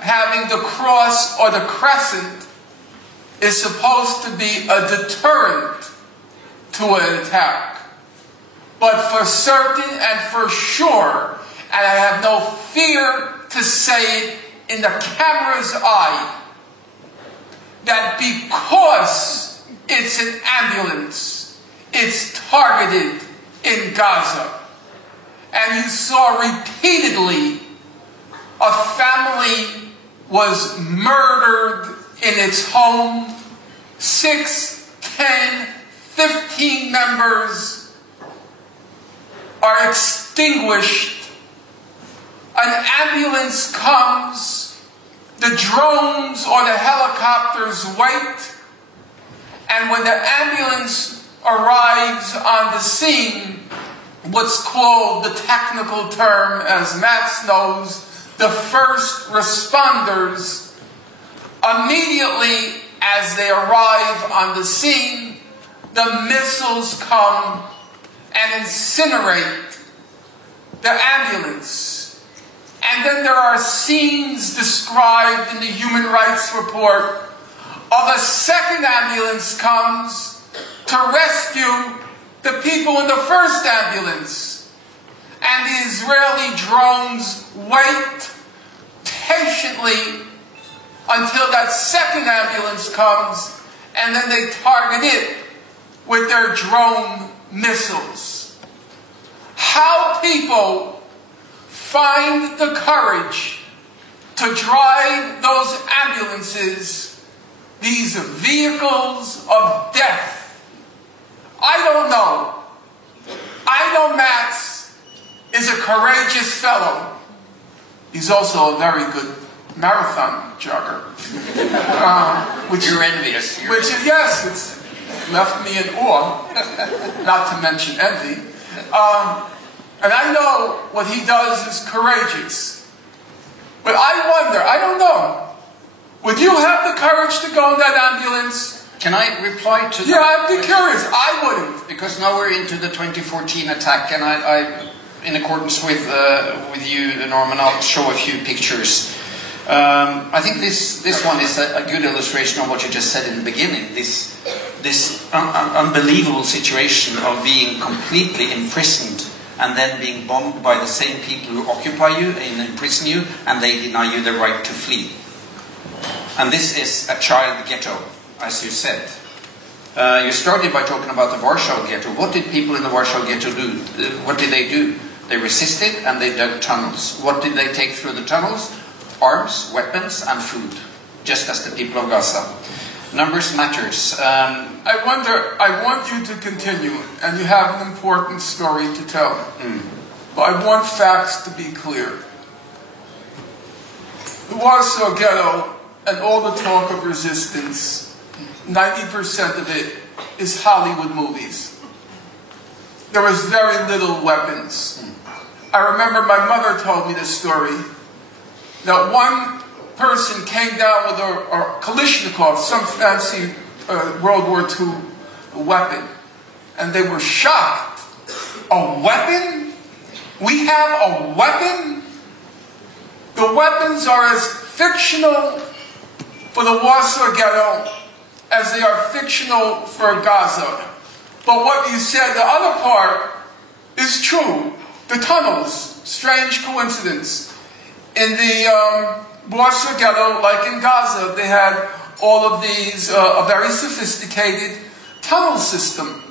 having the cross or the crescent is supposed to be a deterrent to an attack. But for certain and for sure, and I have no fear to say it in the camera's eye, that because it's an ambulance, it's targeted in Gaza. And you saw repeatedly a family was murdered in its home. 6, 10, 15 members are extinguished. An ambulance comes, the drones or the helicopters wait, and when the ambulance arrives on the scene, what's called the technical term, as Matt knows, the first responders, immediately as they arrive on the scene, the missiles come and incinerate the ambulance. And then there are scenes described in the Human Rights Report of a second ambulance comes to rescue the people in the first ambulance. And the Israeli drones wait patiently until that second ambulance comes, and then they target it with their drone missiles. How people find the courage to drive those ambulances, these vehicles of death, I don't know. I know Max is He's a courageous fellow. He's also a very good marathon jogger. You're envious. Yes, it's left me in awe, not to mention envy. And I know what he does is courageous. But I wonder, I don't know, would you have the courage to go in that ambulance? Can I reply to that? Yeah, I'd be curious. I wouldn't. Because now we're into the 2014 attack, and I in accordance with you, Norman, I'll show a few pictures. I think this one is a good illustration of what you just said in the beginning. This unbelievable situation of being completely imprisoned and then being bombed by the same people who occupy you and imprison you, and they deny you the right to flee. And this is a child ghetto, as you said. You started by talking about the Warsaw Ghetto. What did people in the Warsaw Ghetto do? What did they do? They resisted and they dug tunnels. What did they take through the tunnels? Arms, weapons and food. Just as the people of Gaza. Numbers matters. I want you to continue, and you have an important story to tell. But I want facts to be clear. The Warsaw Ghetto and all the talk of resistance, 90% of it is Hollywood movies. There was very little weapons. I remember my mother told me this story, that one person came down with a Kalashnikov, some fancy World War II weapon, and they were shocked. A weapon? We have a weapon? The weapons are as fictional for the Warsaw Ghetto as they are fictional for Gaza. But what you said, the other part, is true. The tunnels, strange coincidence. In the Warsaw Ghetto, like in Gaza, they had all of these, a very sophisticated tunnel system.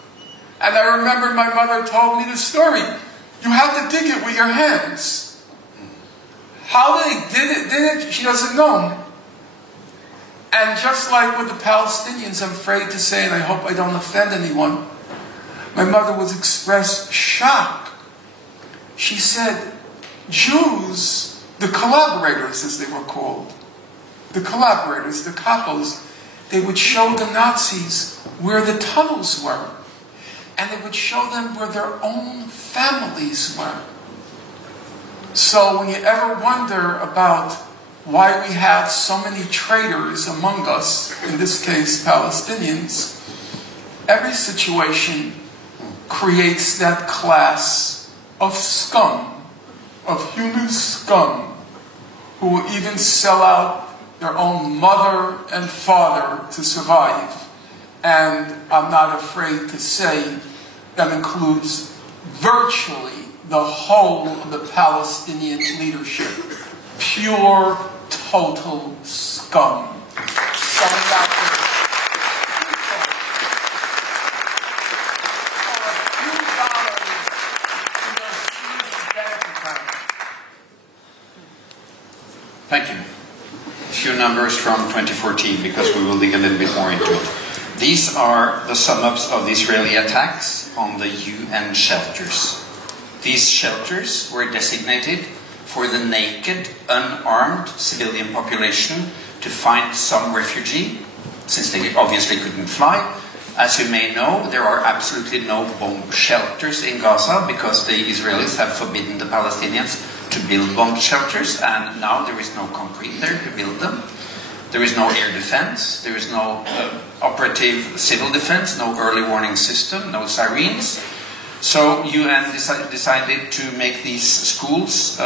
And I remember my mother told me the story. You had to dig it with your hands. How they did it, she doesn't know. And just like with the Palestinians, I'm afraid to say, and I hope I don't offend anyone, my mother was expressed shock. She said, Jews, the collaborators as they were called, the collaborators, the capos, they would show the Nazis where the tunnels were. And they would show them where their own families were. So when you ever wonder about why we have so many traitors among us, in this case Palestinians, every situation creates that class of scum, of human scum, who will even sell out their own mother and father to survive. And I'm not afraid to say that includes virtually the whole of the Palestinian leadership. Pure, total scum. Selling out their Thank you. A few numbers from 2014, because we will dig a little bit more into it. These are the sum-ups of the Israeli attacks on the UN shelters. These shelters were designated for the naked, unarmed civilian population to find some refugee, since they obviously couldn't fly. As you may know, there are absolutely no bomb shelters in Gaza, because the Israelis have forbidden the Palestinians to build bomb shelters, and now there is no concrete there to build them. There is no air defense, there is no operative civil defense, no early warning system, no sirens. So UN decided to make these schools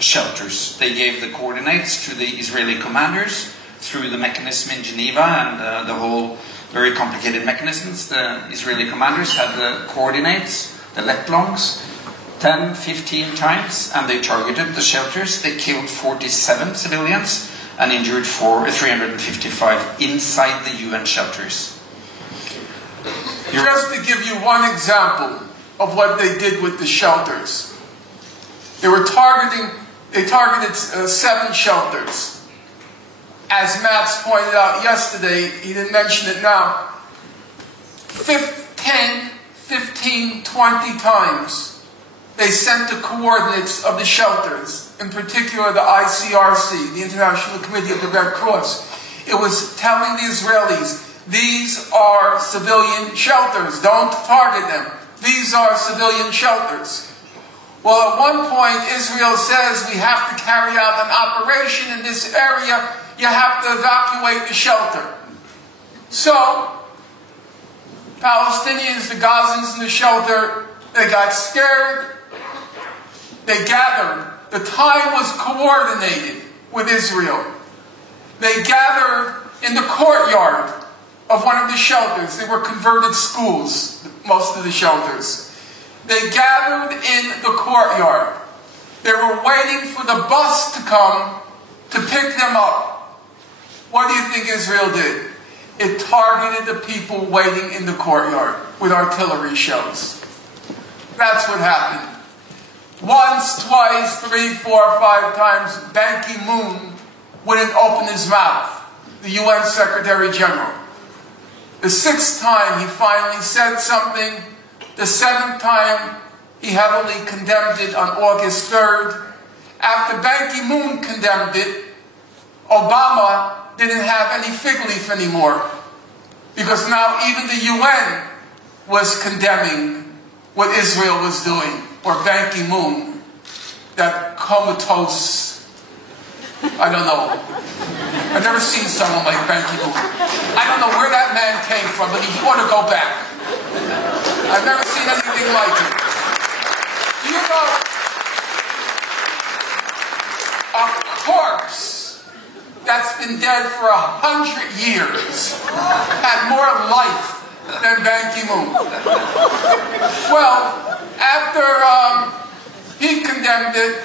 shelters. They gave the coordinates to the Israeli commanders through the mechanism in Geneva and the whole very complicated mechanisms. The Israeli commanders had the coordinates, the Letlongs, 10, 15 times, and they targeted the shelters. They killed 47 civilians and injured 355 inside the UN shelters. Just to give you one example of what they did with the shelters. They targeted 7 shelters. As Max pointed out yesterday, he didn't mention it now, 10, 15, 20 times they sent the coordinates of the shelters, in particular the ICRC, the International Committee of the Red Cross. It was telling the Israelis, these are civilian shelters, don't target them. These are civilian shelters. Well, at one point, Israel says we have to carry out an operation in this area. You have to evacuate the shelter. So, Palestinians, the Gazans in the shelter, they got scared. They gathered. The time was coordinated with Israel. They gathered in the courtyard of one of the shelters. They were converted schools, most of the shelters. They gathered in the courtyard. They were waiting for the bus to come to pick them up. What do you think Israel did? It targeted the people waiting in the courtyard with artillery shells. That's what happened. Once, twice, 3, 4, 5 times, Ban Ki-moon wouldn't open his mouth, the UN Secretary General. The 6th time he finally said something. The 7th time he heavily condemned it on August 3rd. After Ban Ki-moon condemned it, Obama didn't have any fig leaf anymore. Because now even the UN was condemning what Israel was doing. Or Ban Ki-moon, that comatose, I don't know. I've never seen someone like Ban Ki-moon. I don't know where that man came from, but he ought to go back. I've never seen anything like it. You know, a corpse that's been dead for 100 years had more life than Ban Ki-moon. Well, after he condemned it,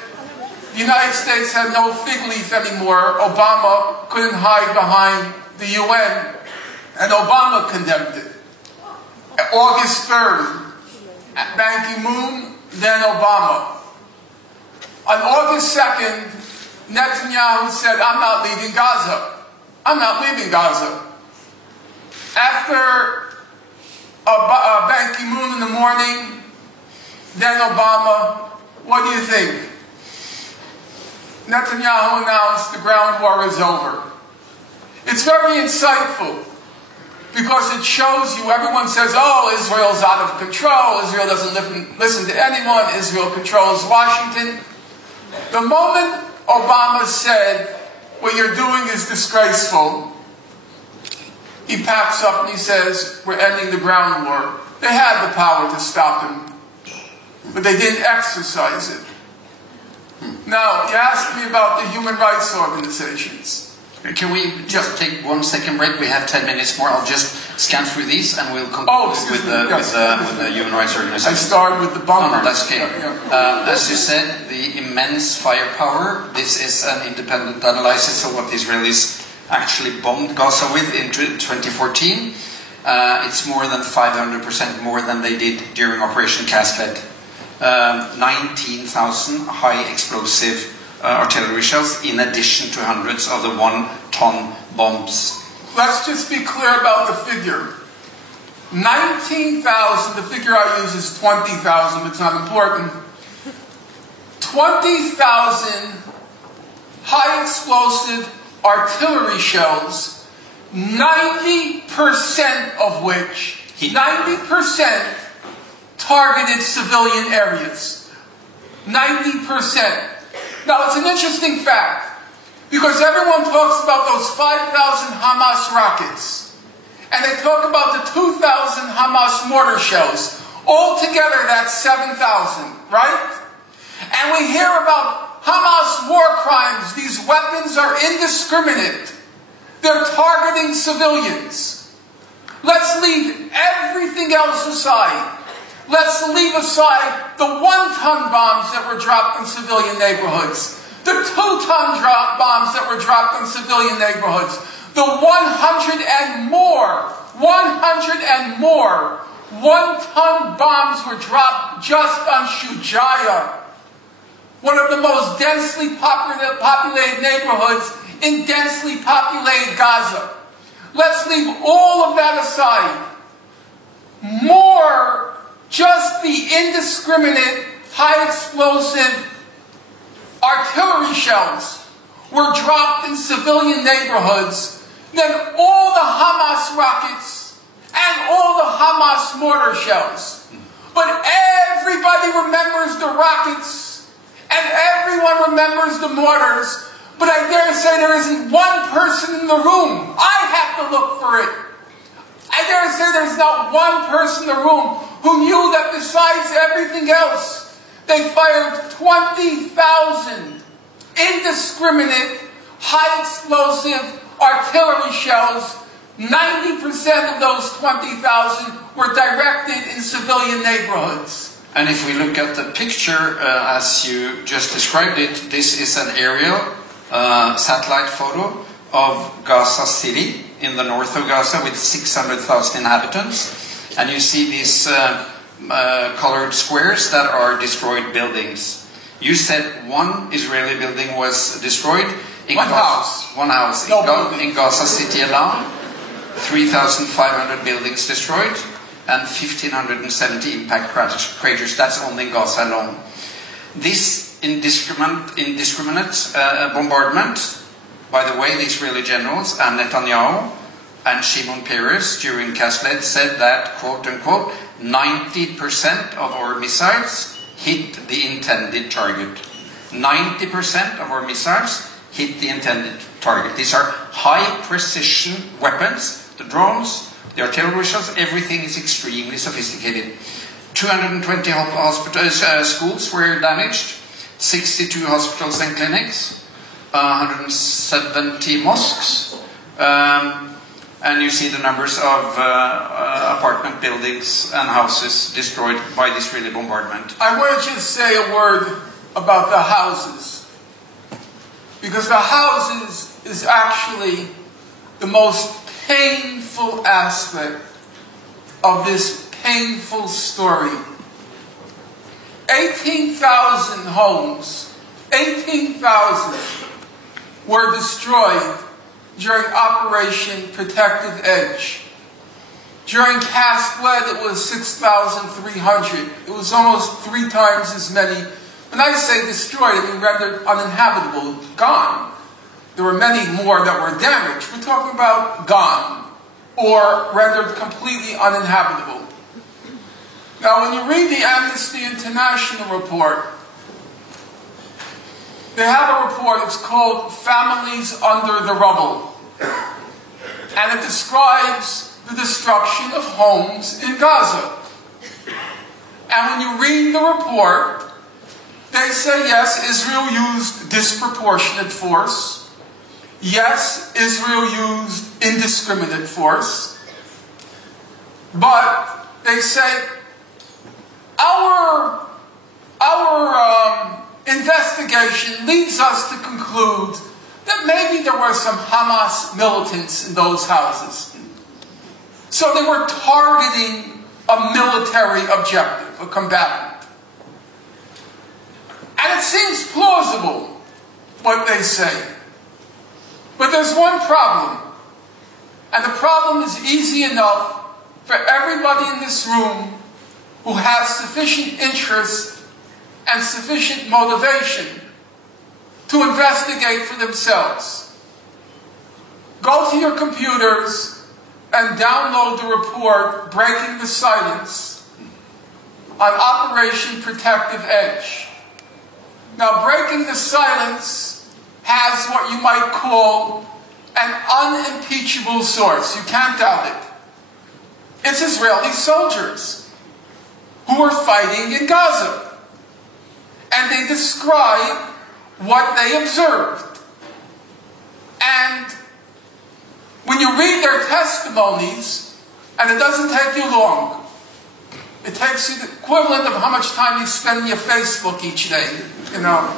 the United States had no fig leaf anymore. Obama couldn't hide behind the UN, and Obama condemned it. August 3rd, Ban Ki-moon, then Obama. On August 2nd, Netanyahu said, I'm not leaving Gaza. I'm not leaving Gaza. After Ban Ki-moon in the morning, then Obama, what do you think? Netanyahu announced the ground war is over. It's very insightful because it shows you, everyone says, oh, Israel's out of control, Israel doesn't listen to anyone, Israel controls Washington. The moment Obama said, what you're doing is disgraceful, he packs up and he says, we're ending the ground war. They had the power to stop him, but they didn't exercise it. Now, you asked me about the human rights organizations. Can we just take 1 second break? We have 10 minutes more. I'll just scan through these and we'll conclude with the human rights organizations. I started with the bunkers. No, that's okay. As you said, the immense firepower. This is an independent analysis of what the Israelis actually bombed Gaza with in 2014. It's more than 500% more than they did during Operation Cast Lead. 19,000 high explosive artillery shells in addition to hundreds of the 1-ton bombs. Let's just be clear about the figure. 19,000, the figure I use is 20,000, but it's not important. 20,000 high explosive artillery shells, 90% of which, 90% targeted civilian areas. 90%. Now, it's an interesting fact, because everyone talks about those 5,000 Hamas rockets, and they talk about the 2,000 Hamas mortar shells. Altogether, that's 7,000, right? And we hear about Hamas war crimes. These weapons are indiscriminate. They're targeting civilians. Let's leave everything else aside. Let's leave aside the 1-ton bombs that were dropped in civilian neighborhoods, the 2-ton bombs that were dropped in civilian neighborhoods, the 100 and more 1-ton bombs were dropped just on Shujaya, one of the most densely populated neighborhoods in densely populated Gaza. Let's leave all of that aside. Just the indiscriminate high explosive artillery shells were dropped in civilian neighborhoods than all the Hamas rockets and all the Hamas mortar shells. But everybody remembers the rockets and everyone remembers the mortars, but I dare say there isn't one person in the room. I have to look for it. I dare say there's not one person in the room who knew that besides everything else, they fired 20,000 indiscriminate, high-explosive artillery shells. 90% of those 20,000 were directed in civilian neighborhoods. And if we look at the picture as you just described it, this is an aerial satellite photo of Gaza City in the north of Gaza with 600,000 inhabitants. And you see these colored squares that are destroyed buildings. You said one Israeli building was destroyed. One house. One house. In Gaza City alone, 3,500 buildings destroyed and 1,570 impact craters. That's only in Gaza alone. This indiscriminate bombardment, by the way, the Israeli generals and Netanyahu and Shimon Peres during Kaslet said that, quote unquote, 90% of our missiles hit the intended target. 90% of our missiles hit the intended target. These are high precision weapons. The drones, the artillery shells, everything is extremely sophisticated. 220 schools were damaged, 62 hospitals and clinics, 170 mosques, and you see the numbers of apartment buildings and houses destroyed by this Israeli bombardment. I want to just say a word about the houses, because the houses is actually the most painful aspect of this painful story. 18,000 homes, 18,000 were destroyed during Operation Protective Edge. During Kaslet, it was 6,300. It was almost 3 times as many. When I say destroyed, I mean rendered uninhabitable, gone. There were many more that were damaged. We're talking about gone, or rendered completely uninhabitable. Now, when you read the Amnesty International report, they have a report, it's called Families Under the Rubble. And it describes the destruction of homes in Gaza. And when you read the report, they say, yes, Israel used disproportionate force. Yes, Israel used indiscriminate force. But they say, our investigation leads us to conclude that maybe there were some Hamas militants in those houses. So they were targeting a military objective, a combatant. And it seems plausible, what they say. But there's one problem. And the problem is easy enough for everybody in this room who has sufficient interest and sufficient motivation to investigate for themselves. Go to your computers and download the report, Breaking the Silence, on Operation Protective Edge. Now, Breaking the Silence has what you might call an unimpeachable source. You can't doubt it. It's Israeli soldiers who were fighting in Gaza. And they describe what they observed. And when you read their testimonies, and it doesn't take you long, it takes you the equivalent of how much time you spend on your Facebook each day, you know.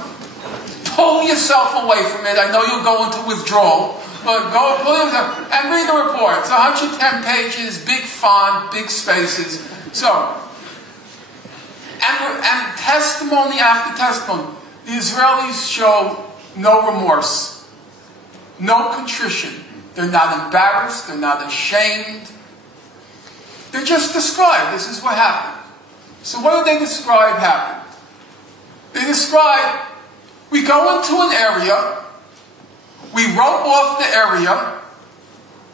Pull yourself away from it. I know you'll go into withdrawal, but go pull yourself and read the report. It's 110 pages, big font, big spaces. So, and testimony after testimony, the Israelis show no remorse, no contrition. They're not embarrassed. They're not ashamed. They just describe, this is what happened. So what do they describe happened? They describe, we go into an area, we rope off the area,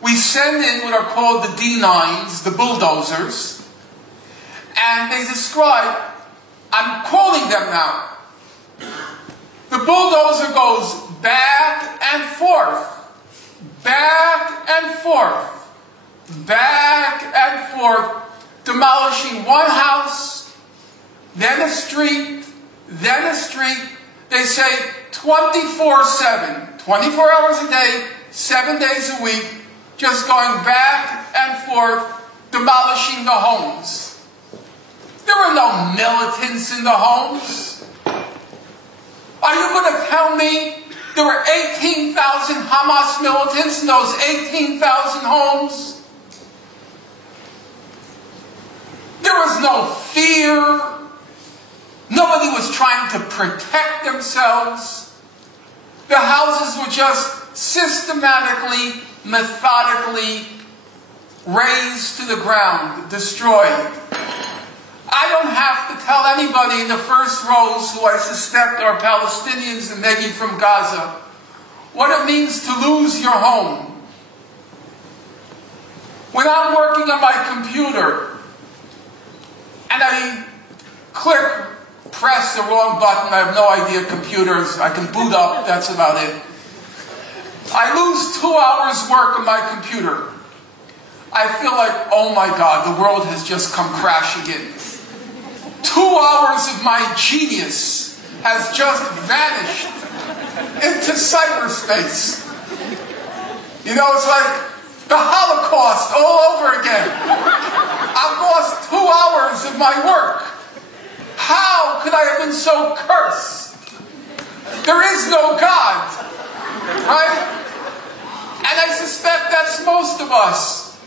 we send in what are called the D9s, the bulldozers, and they describe, I'm quoting them now, the bulldozer goes back and forth, back and forth, back and forth, demolishing one house, then a street, then a street. They say 24/7, 24 hours a day, 7 days a week, just going back and forth, demolishing the homes. There were no militants in the homes. Are you going to tell me there were 18,000 Hamas militants in those 18,000 homes? There was no fear. Nobody was trying to protect themselves. The houses were just systematically, methodically razed to the ground, destroyed. I don't have to tell anybody in the first rows who I suspect are Palestinians and maybe from Gaza what it means to lose your home. When I'm working on my computer and I press the wrong button, I have no idea computers, I can boot up, that's about it. I lose 2 hours work on my computer. I feel like, oh my God, the world has just come crashing in. 2 hours of my genius has just vanished into cyberspace. You know, it's like the Holocaust all over again. I've lost 2 hours of my work. How could I have been so cursed? There is no God, right? And I suspect that's most of us.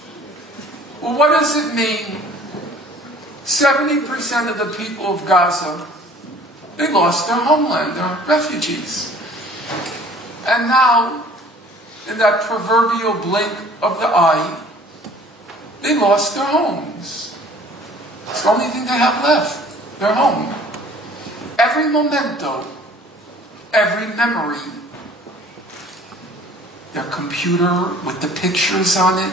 Well, what does it mean? 70% of the people of Gaza, they lost their homeland, they're refugees. And now, in that proverbial blink of the eye, they lost their homes. It's the only thing they have left, their home. Every memento, every memory, their computer with the pictures on it,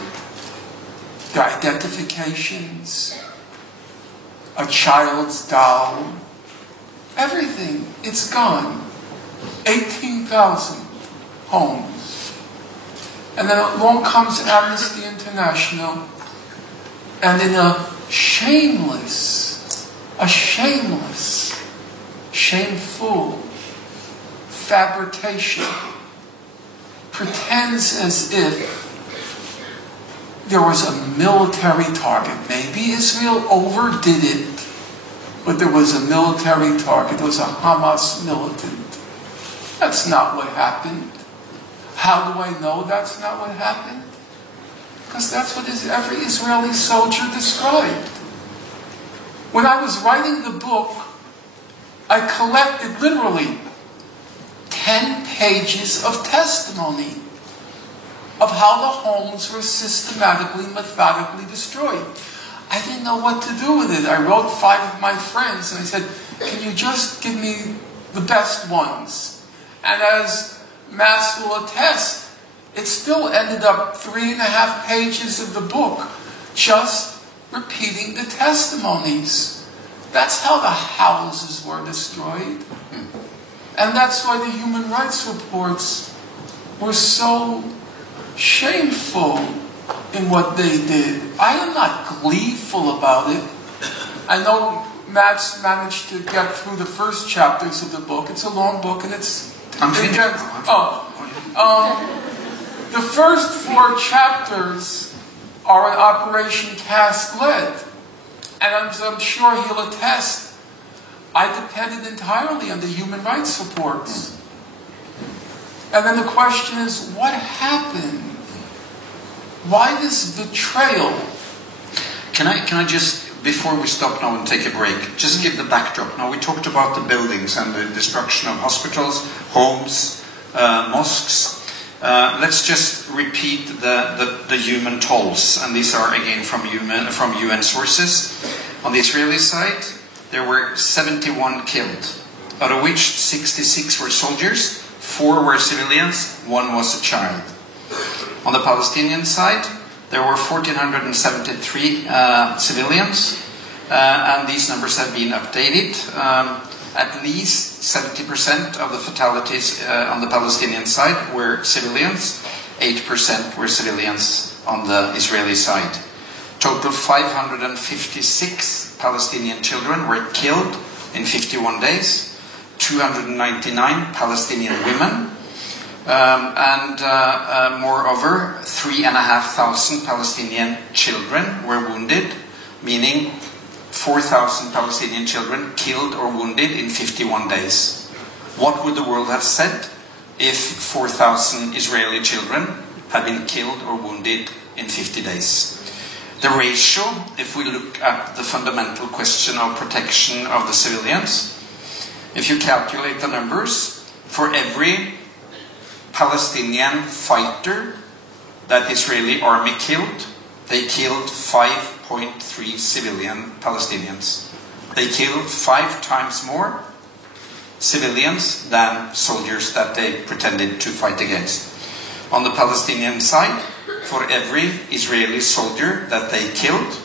their identifications, a child's doll, everything, it's gone. 18,000 homes. And then along comes Amnesty International, and in a shameless, shameful fabrication, pretends as if there was a military target. Maybe Israel overdid it, but there was a military target. There was a Hamas militant. That's not what happened. How do I know that's not what happened? Because that's what every Israeli soldier described. When I was writing the book, I collected literally 10 pages of testimony of how the homes were systematically, methodically destroyed. I didn't know what to do with it. I wrote 5 of my friends and I said, can you just give me the best ones? And as Mats will attest, it still ended up 3.5 pages of the book just repeating the testimonies. That's how the houses were destroyed. And that's why the human rights reports were so shameful in what they did. I am not gleeful about it. I know Mats managed to get through the first chapters of the book. It's a long book and it's... the first 4 chapters are an Operation Cast Lead. And I'm sure he'll attest, I depended entirely on the human rights reports. And then the question is, what happened? Why this betrayal? Can I just, before we stop now and take a break, just give the backdrop. Now we talked about the buildings and the destruction of hospitals, homes, mosques. Let's just repeat the human tolls, and these are again from UN sources. On the Israeli side, there were 71 killed out of which 66 were soldiers, 4 were civilians, 1 was a child. On the Palestinian side, there were 1,473 civilians, and these numbers have been updated. At least 70% of the fatalities on the Palestinian side were civilians, 8% were civilians on the Israeli side. Total 556 Palestinian children were killed in 51 days, 299 Palestinian women, and moreover 3,500 Palestinian children were wounded, meaning 4,000 Palestinian children killed or wounded in 51 days. What would the world have said if 4,000 Israeli children had been killed or wounded in 50 days? The ratio, if we look at the fundamental question of protection of the civilians, if you calculate the numbers, for every Palestinian fighter that Israeli army killed, they killed 5.3 civilian Palestinians. They killed 5 times more civilians than soldiers that they pretended to fight against. On the Palestinian side, for every Israeli soldier that they killed,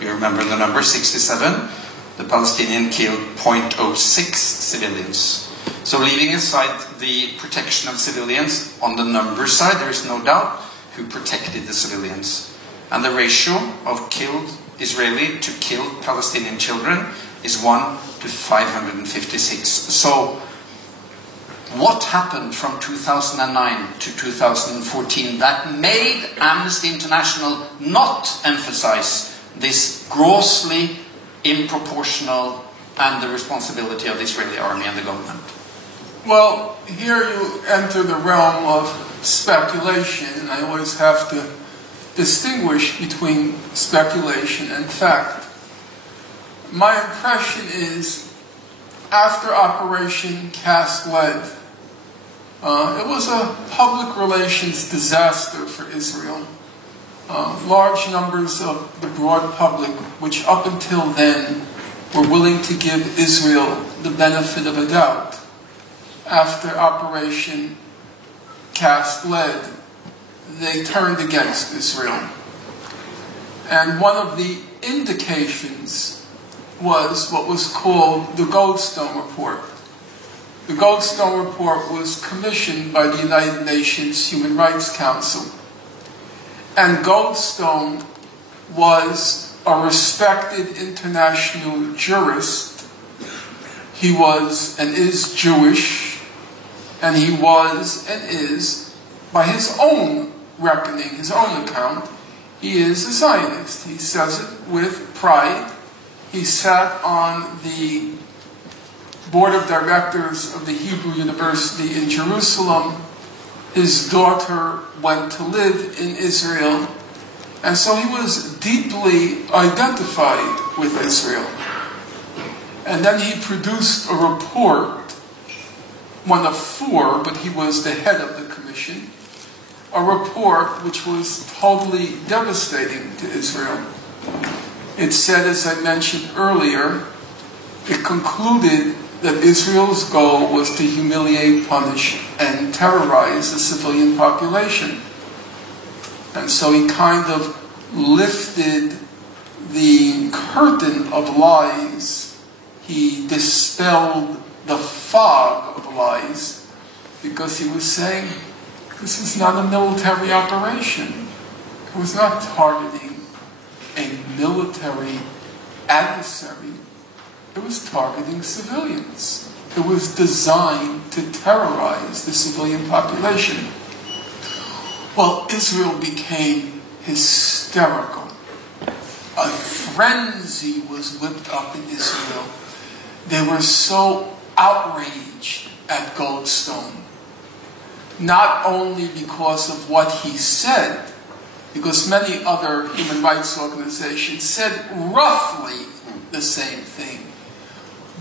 you remember the number 67, the Palestinian killed 0.06 civilians. So leaving aside the protection of civilians, on the number side there is no doubt who protected the civilians. And the ratio of killed Israeli to killed Palestinian children is 1 to 556. So what happened from 2009 to 2014 that made Amnesty International not emphasize this grossly improportional and the responsibility of the Israeli army and the government? Well, here you enter the realm of speculation, and I always have to distinguish between speculation and fact. My impression is, after Operation Cast Lead, it was a public relations disaster for Israel. Large numbers of the broad public, which up until then were willing to give Israel the benefit of a doubt, after Operation Cast Lead, they turned against Israel. And one of the indications was what was called the Goldstone Report. The Goldstone Report was commissioned by the United Nations Human Rights Council. And Goldstone was a respected international jurist. He was and is Jewish, and he was and is, by his own reckoning, his own account, he is a Zionist. He says it with pride. He sat on the board of directors of the Hebrew University in Jerusalem. His daughter went to live in Israel, and so he was deeply identified with Israel. And then he produced a report, one of 4, but he was the head of the commission, a report which was totally devastating to Israel. It said, as I mentioned earlier, it concluded that Israel's goal was to humiliate, punish, and terrorize the civilian population. And so he kind of lifted the curtain of lies. He dispelled the fog of lies, because he was saying, this is not a military operation. It was not targeting a military adversary. It was targeting civilians. It was designed to terrorize the civilian population. Well, Israel became hysterical. A frenzy was whipped up in Israel. They were so outraged at Goldstone, not only because of what he said, because many other human rights organizations said roughly the same thing,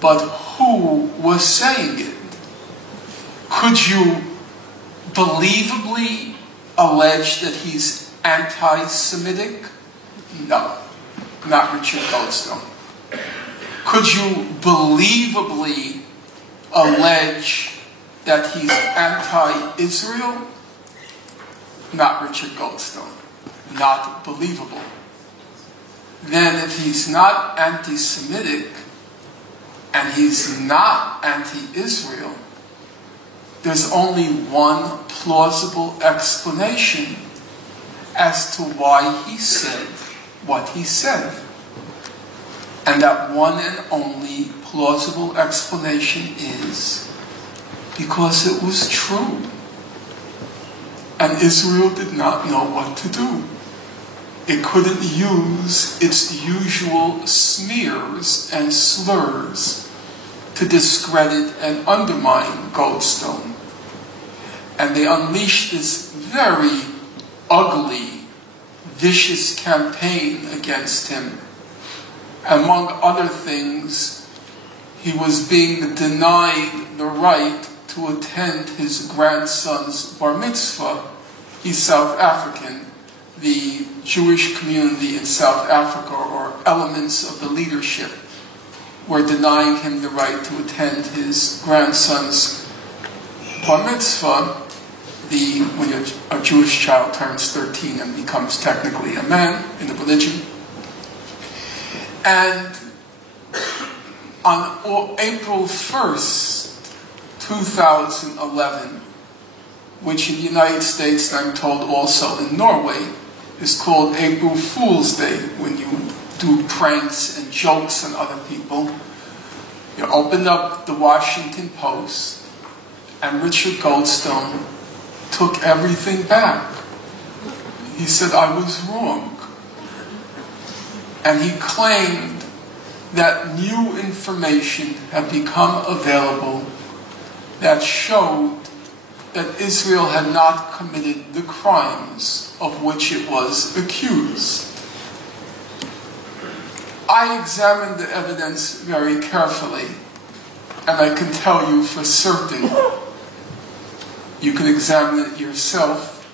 but who was saying it? Could you believably allege that he's anti-Semitic? No, not Richard Goldstone. Could you believably allege that he's anti-Israel, not Richard Goldstone. Not believable. Then if he's not anti-Semitic and he's not anti-Israel, there's only one plausible explanation as to why he said what he said. And that one and only plausible explanation is because it was true. And Israel did not know what to do. It couldn't use its usual smears and slurs to discredit and undermine Goldstone. And they unleashed this very ugly, vicious campaign against him. Among other things, he was being denied the right to attend his grandson's bar mitzvah. He's South African. The Jewish community in South Africa, or elements of the leadership, were denying him the right to attend his grandson's bar mitzvah. When a Jewish child turns 13 and becomes technically a man in the religion. And on April 1st, 2011, which in the United States, and I'm told also in Norway, is called April Fool's Day, when you do pranks and jokes on other people. You open up the Washington Post, and Richard Goldstone took everything back. He said, I was wrong. And he claimed that new information had become available that showed that Israel had not committed the crimes of which it was accused. I examined the evidence very carefully, and I can tell you for certain, you can examine it yourself,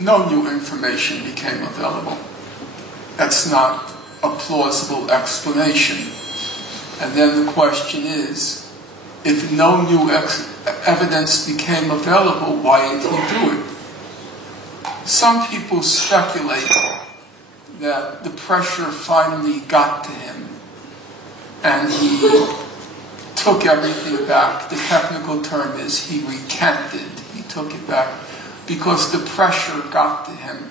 no new information became available. That's not a plausible explanation. And then the question is, if no new evidence became available, why did he do it? Some people speculate that the pressure finally got to him and he took everything back. The technical term is he recanted. He took it back because the pressure got to him.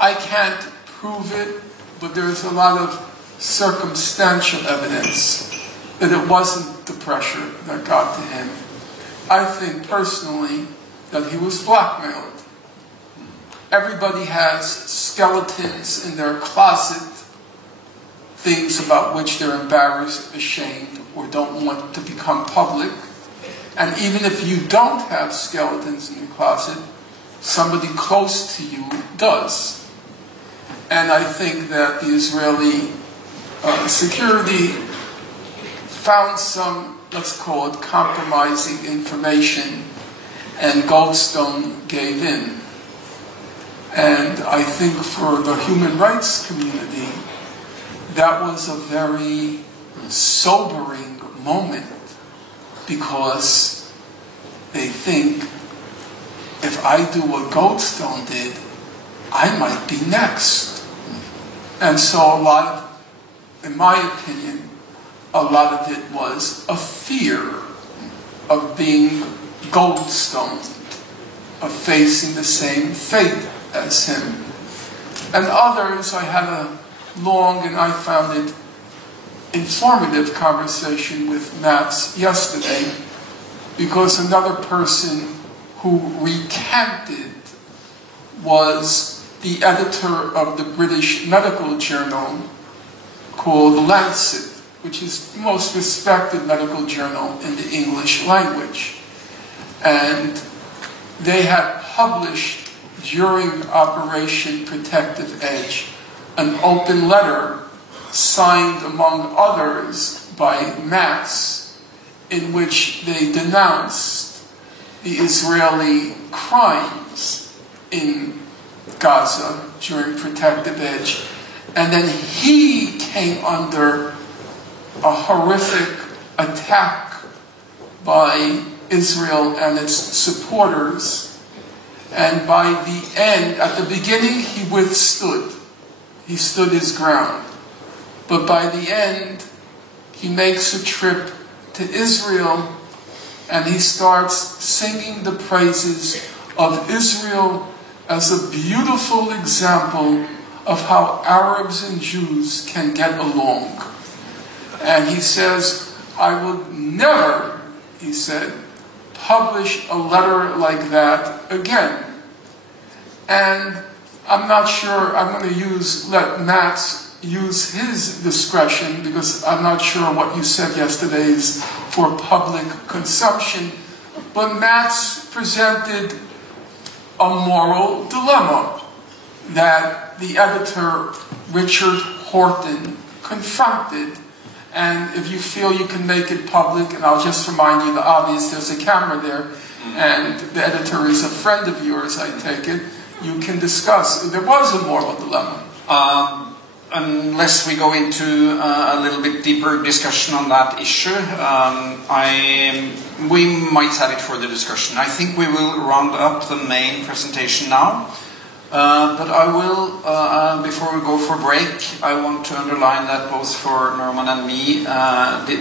I can't prove it, but there's a lot of circumstantial evidence that it wasn't the pressure that got to him. I think personally that he was blackmailed. Everybody has skeletons in their closet, things about which they're embarrassed, ashamed, or don't want to become public. And even if you don't have skeletons in your closet, somebody close to you does. And I think that the Israeli security found some, let's call it, compromising information, and Goldstone gave in. And I think for the human rights community, that was a very sobering moment, because they think, if I do what Goldstone did, I might be next. And so a lot of, in my opinion, a lot of it was a fear of being Goldstone, of facing the same fate as him. And others, I had a long and I found it informative conversation with Mats yesterday, because another person who recanted was the editor of the British medical journal called Lancet, which is the most respected medical journal in the English language. And they had published during Operation Protective Edge an open letter signed among others by Mats, in which they denounced the Israeli crimes in Gaza during Protective Edge. And then he came under a horrific attack by Israel and its supporters. And by the end, at the beginning, he withstood. He stood his ground. But by the end, he makes a trip to Israel and he starts singing the praises of Israel as a beautiful example of how Arabs and Jews can get along. And he says, I would never, he said, publish a letter like that again. And I'm not sure, I'm going to let Matt use his discretion, because I'm not sure what you said yesterday is for public consumption. But Matt presented a moral dilemma that the editor, Richard Horton, confronted. And if you feel you can make it public, and I'll just remind you the obvious, there's a camera there, and the editor is a friend of yours, I take it, you can discuss. There was a moral dilemma. Unless we go into a little bit deeper discussion on that issue, we might have it for the discussion. I think we will round up the main presentation now. But I will, before we go for break, I want to underline that both for Norman and me,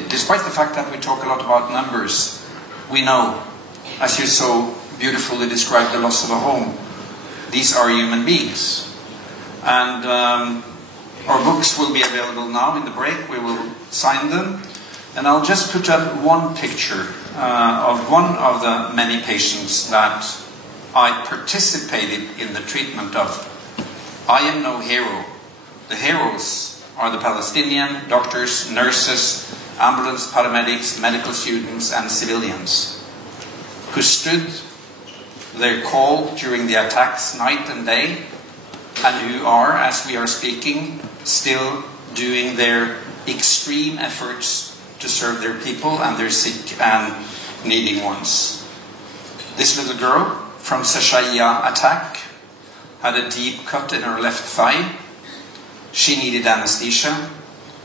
despite the fact that we talk a lot about numbers, we know, as you so beautifully described the loss of a home, these are human beings. And our books will be available now in the break. We will sign them. And I'll just put up one picture of one of the many patients that I participated in the treatment of. I am no hero. The heroes are the Palestinian doctors, nurses, ambulance paramedics, medical students and civilians who stood their call during the attacks night and day, and who are, as we are speaking, still doing their extreme efforts to serve their people and their sick and needy ones. This little girl from Sashaya attack had a deep cut in her left thigh. She needed anesthesia.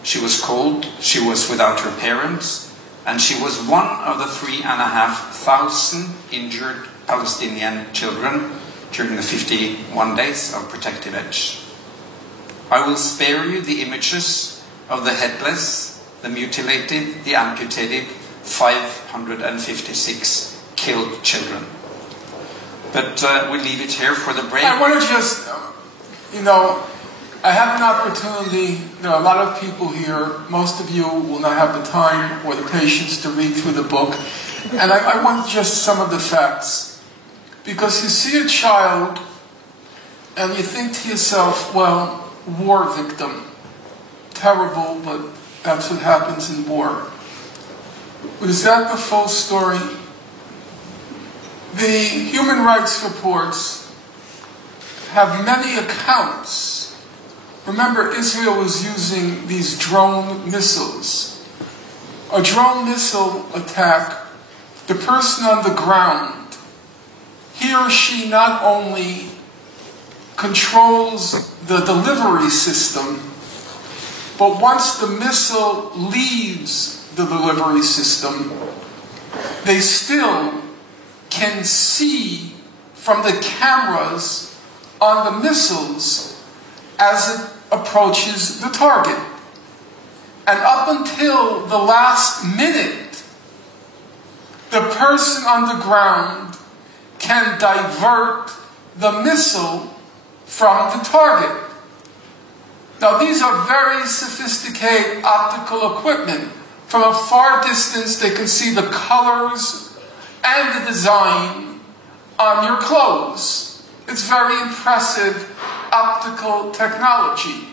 She was cold. She was without her parents. And she was one of the 3,500 injured Palestinian children during the 51 days of Protective Edge. I will spare you the images of the headless, the mutilated, the amputated, 556 killed children. But we'll leave it here for the break. I want to just, I have an opportunity, there are a lot of people here, most of you will not have the time or the patience to read through the book, and I want just some of the facts. Because you see a child, and you think to yourself, well, war victim, terrible, but that's what happens in war. But is that the full story? The human rights reports have many accounts. Remember, Israel was using these drone missiles. A drone missile attack, the person on the ground, he or she not only controls the delivery system, but once the missile leaves the delivery system, they still can see from the cameras on the missiles as it approaches the target. And up until the last minute, the person on the ground can divert the missile from the target. Now, these are very sophisticated optical equipment. From a far distance, they can see the colors and the design on your clothes. It's very impressive optical technology.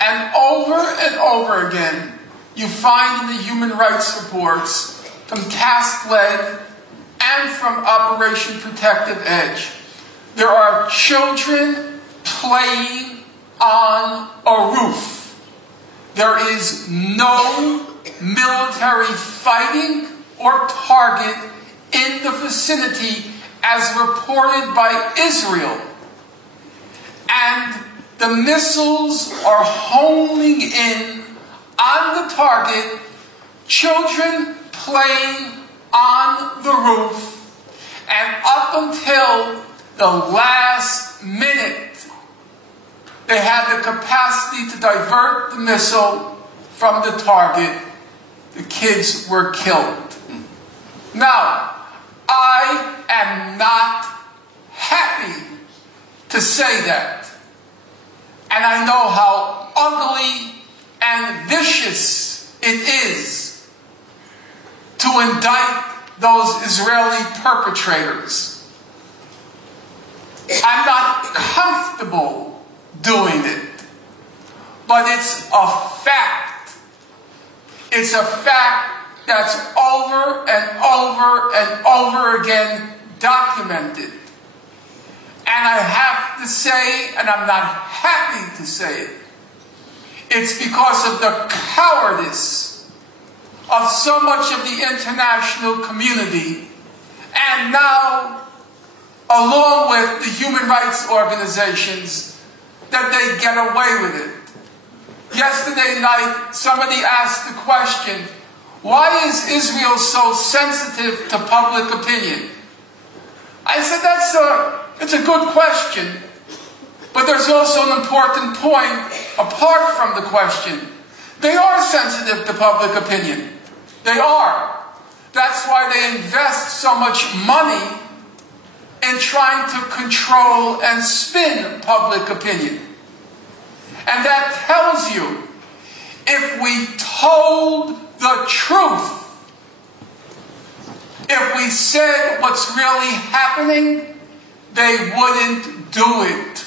And over again, you find in the human rights reports from Cast Lead and from Operation Protective Edge, there are children playing on a roof. There is no military fighting or target in the vicinity as reported by Israel. And the missiles are homing in on the target, children playing on the roof, and up until the last minute, they had the capacity to divert the missile from the target. The kids were killed. Now, I am not happy to say that. And I know how ugly and vicious it is to indict those Israeli perpetrators. I'm not comfortable doing it, but it's a fact. It's a fact that's over and over and over again documented. And I have to say, and I'm not happy to say it, it's because of the cowardice of so much of the international community, and now, along with the human rights organizations, that they get away with it. Yesterday night, somebody asked the question, why is Israel so sensitive to public opinion? I said, it's a good question, but there's also an important point apart from the question. They are sensitive to public opinion. They are. That's why they invest so much money in trying to control and spin public opinion. And that tells you, if we told the truth, if we said what's really happening, they wouldn't do it.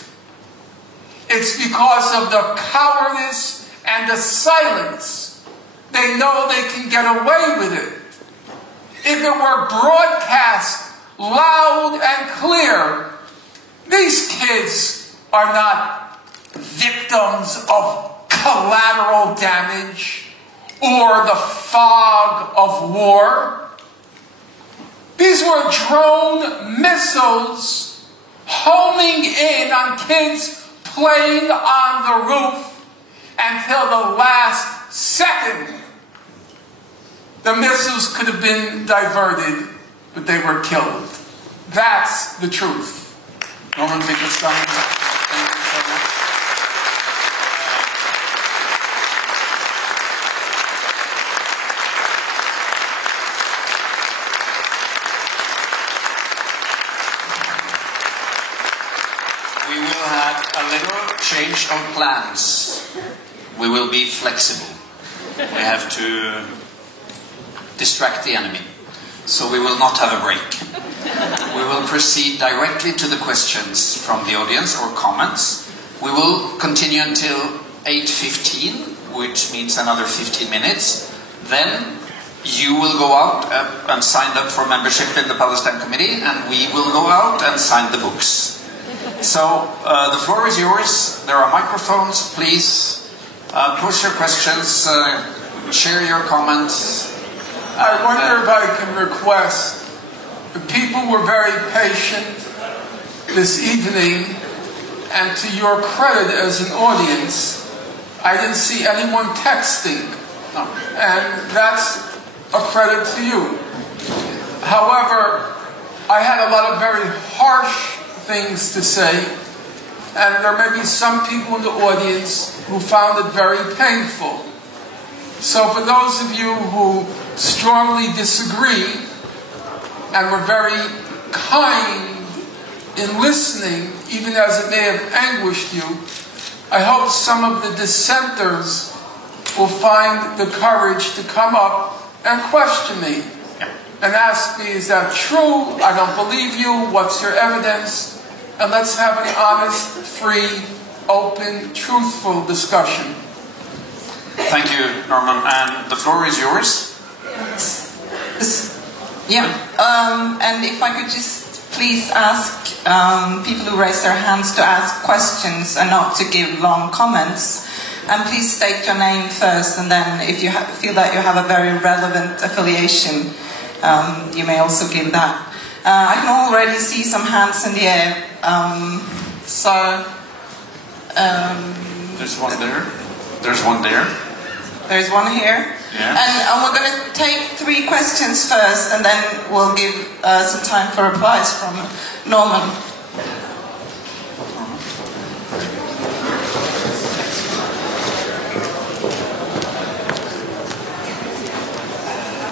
It's because of the cowardice and the silence. They know they can get away with it. If it were broadcast loud and clear, these kids are not victims of collateral damage or the fog of war. These were drone missiles homing in on kids playing on the roof until the last second. The missiles could have been diverted, but they were killed. That's the truth. Norman Finkelstein, thank you so much. We will have a little change of plans. We will be flexible. We have to distract the enemy. So we will not have a break. We will proceed directly to the questions from the audience or comments. We will continue until 8:15, which means another 15 minutes. Then you will go out and sign up for membership in the Palestine Committee, and we will go out and sign the books. So the floor is yours. There are microphones. Please post your questions, share your comments. I wonder if I can request, the people were very patient this evening, and to your credit as an audience, I didn't see anyone texting, and that's a credit to you. However, I had a lot of very harsh things to say, and there may be some people in the audience who found it very painful. So for those of you who strongly disagree and were very kind in listening, even as it may have anguished you, I hope some of the dissenters will find the courage to come up and question me and ask me, is that true? I don't believe you. What's your evidence? And let's have an honest, free, open, truthful discussion. Thank you, Norman. And the floor is yours. Yeah, and if I could just please ask people who raise their hands to ask questions and not to give long comments. And please state your name first, and then if you feel that you have a very relevant affiliation, you may also give that. I can already see some hands in the air. There's one there. There's one there. There's one here. Yeah. And we're going to take 3 questions first, and then we'll give some time for replies from Norman.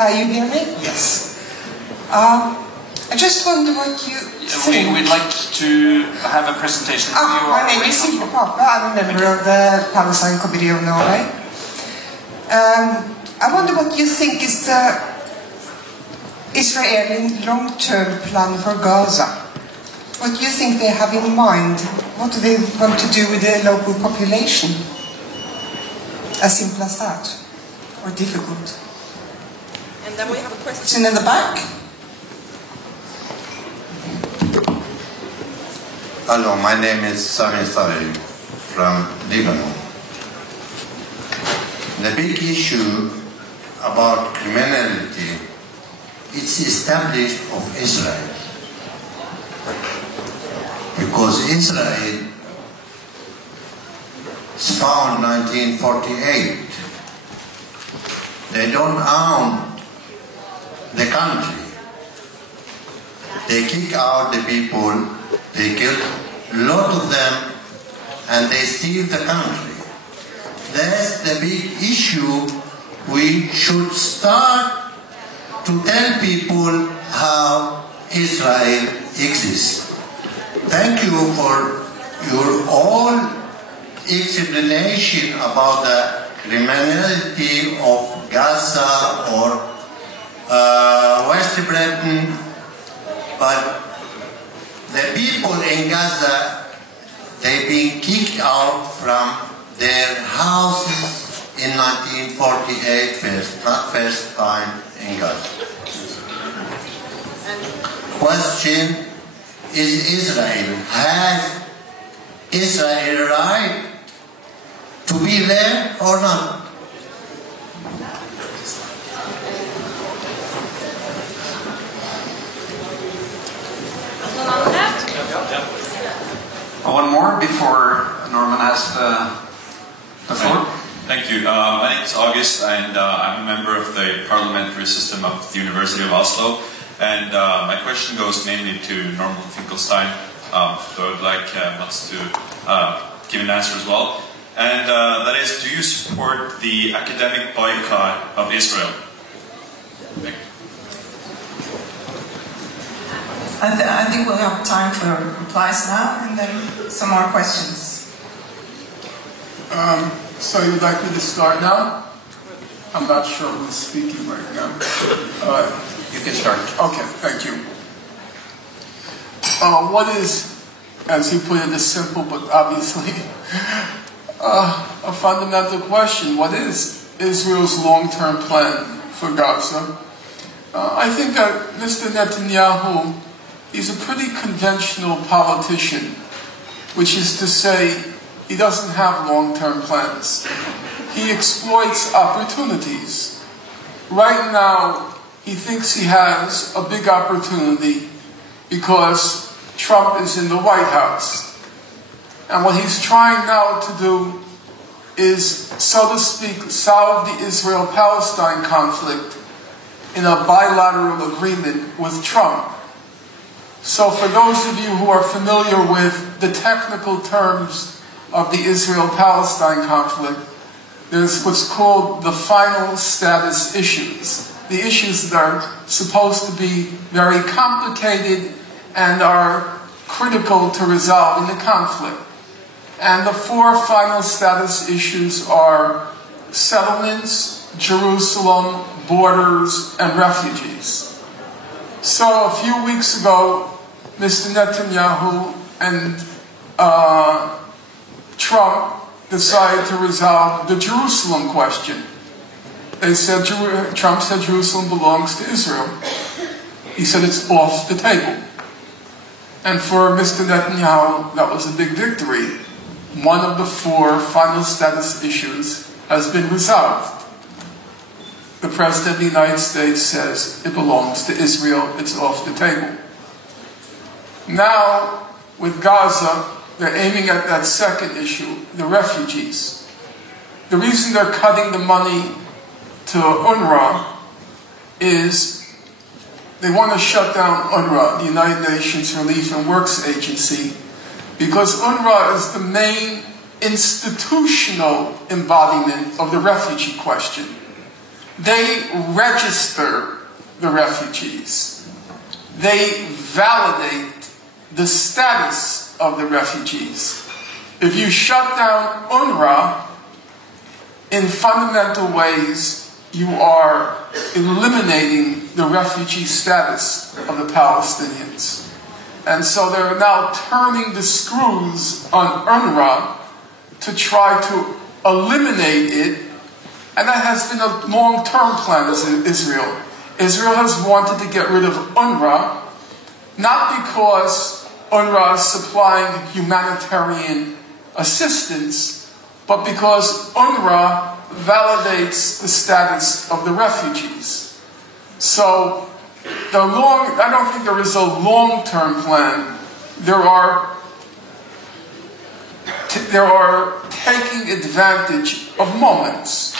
You hear me? Yes. I just wonder what you think. We'd like to have a presentation of you. My name is Silke Pape. I'm a member of the Palestine Committee of Norway. I wonder what you think is the Israeli long-term plan for Gaza. What do you think they have in mind? What do they want to do with the local population? As simple as that? Or difficult? And then we have a question in the back. Hello, my name is Sami Sari from Lebanon. The big issue about criminality, it's established of Israel. Because Israel is found 1948. They don't own the country. They kick out the people, they kill a lot of them, and they steal the country. That's the big issue. We should start to tell people how Israel exists. Thank you for your all explanation about the criminality of Gaza or West Britain, but the people in Gaza, they've been kicked out from their houses in 1948 not first time in Gaza. Question, is Israel, has Israel right to be there or not? One more before Norman has the floor. Thank you. My name is August, and I'm a member of the parliamentary system of the University of Oslo. And my question goes mainly to Norman Finkelstein, so I'd like Mats to give an answer as well. And that is, do you support the academic boycott of Israel? Thank you. I think we'll have time for replies now, and then some more questions. So you'd like me to start now? I'm not sure who's speaking right now. You can start. Okay, thank you. What is, as you put it, a simple but obviously a fundamental question? What is Israel's long-term plan for Gaza? I think that Mr. Netanyahu, he's a pretty conventional politician, which is to say he doesn't have long-term plans. He exploits opportunities. Right now, he thinks he has a big opportunity because Trump is in the White House. And what he's trying now to do is, so to speak, solve the Israel-Palestine conflict in a bilateral agreement with Trump. So for those of you who are familiar with the technical terms of the Israel-Palestine conflict, there's what's called the final status issues. The issues that are supposed to be very complicated and are critical to resolve in the conflict. And the 4 final status issues are settlements, Jerusalem, borders, and refugees. So a few weeks ago, Mr. Netanyahu and Trump decided to resolve the Jerusalem question. They said, Trump said Jerusalem belongs to Israel. He said it's off the table. And for Mr. Netanyahu, that was a big victory. One of the 4 final status issues has been resolved. The President of the United States says it belongs to Israel, it's off the table. Now, with Gaza, they're aiming at that second issue, the refugees. The reason they're cutting the money to UNRWA is they want to shut down UNRWA, the United Nations Relief and Works Agency, because UNRWA is the main institutional embodiment of the refugee question. They register the refugees. They validate the status of the refugees. If you shut down UNRWA, in fundamental ways, you are eliminating the refugee status of the Palestinians. And so they're now turning the screws on UNRWA to try to eliminate it, and that has been a long-term plan of Israel. Israel has wanted to get rid of UNRWA, not because UNRWA is supplying humanitarian assistance, but because UNRWA validates the status of the refugees. So I don't think there is a long-term plan. There are taking advantage of moments.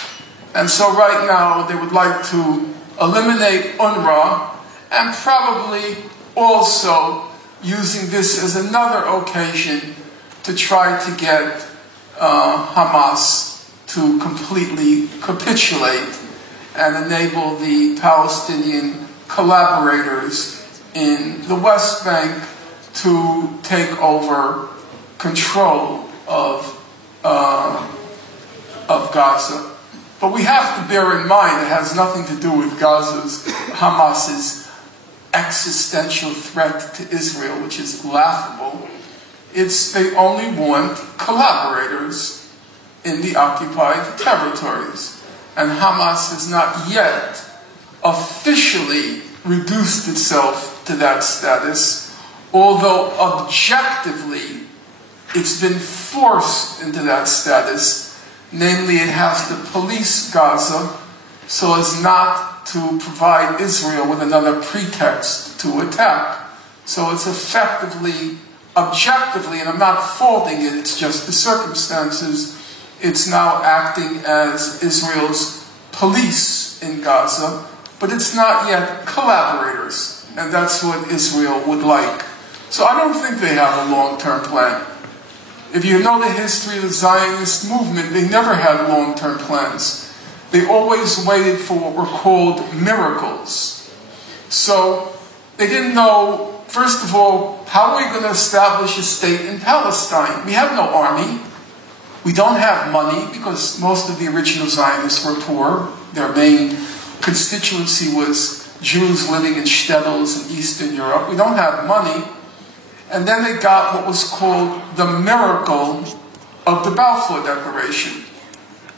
And so right now they would like to eliminate UNRWA, and probably also using this as another occasion to try to get Hamas to completely capitulate and enable the Palestinian collaborators in the West Bank to take over control of Gaza. But we have to bear in mind it has nothing to do with Hamas's existential threat to Israel, which is laughable. They only want collaborators in the occupied territories. And Hamas has not yet officially reduced itself to that status, although objectively it's been forced into that status. Namely, it has to police Gaza so as not to provide Israel with another pretext to attack. So it's effectively, objectively, and I'm not faulting it, it's just the circumstances, it's now acting as Israel's police in Gaza, but it's not yet collaborators, and that's what Israel would like. So I don't think they have a long-term plan. If you know the history of the Zionist movement, they never had long-term plans. They always waited for what were called miracles. So they didn't know, first of all, how are we going to establish a state in Palestine? We have no army. We don't have money because most of the original Zionists were poor. Their main constituency was Jews living in shtetls in Eastern Europe. We don't have money. And then they got what was called the miracle of the Balfour Declaration.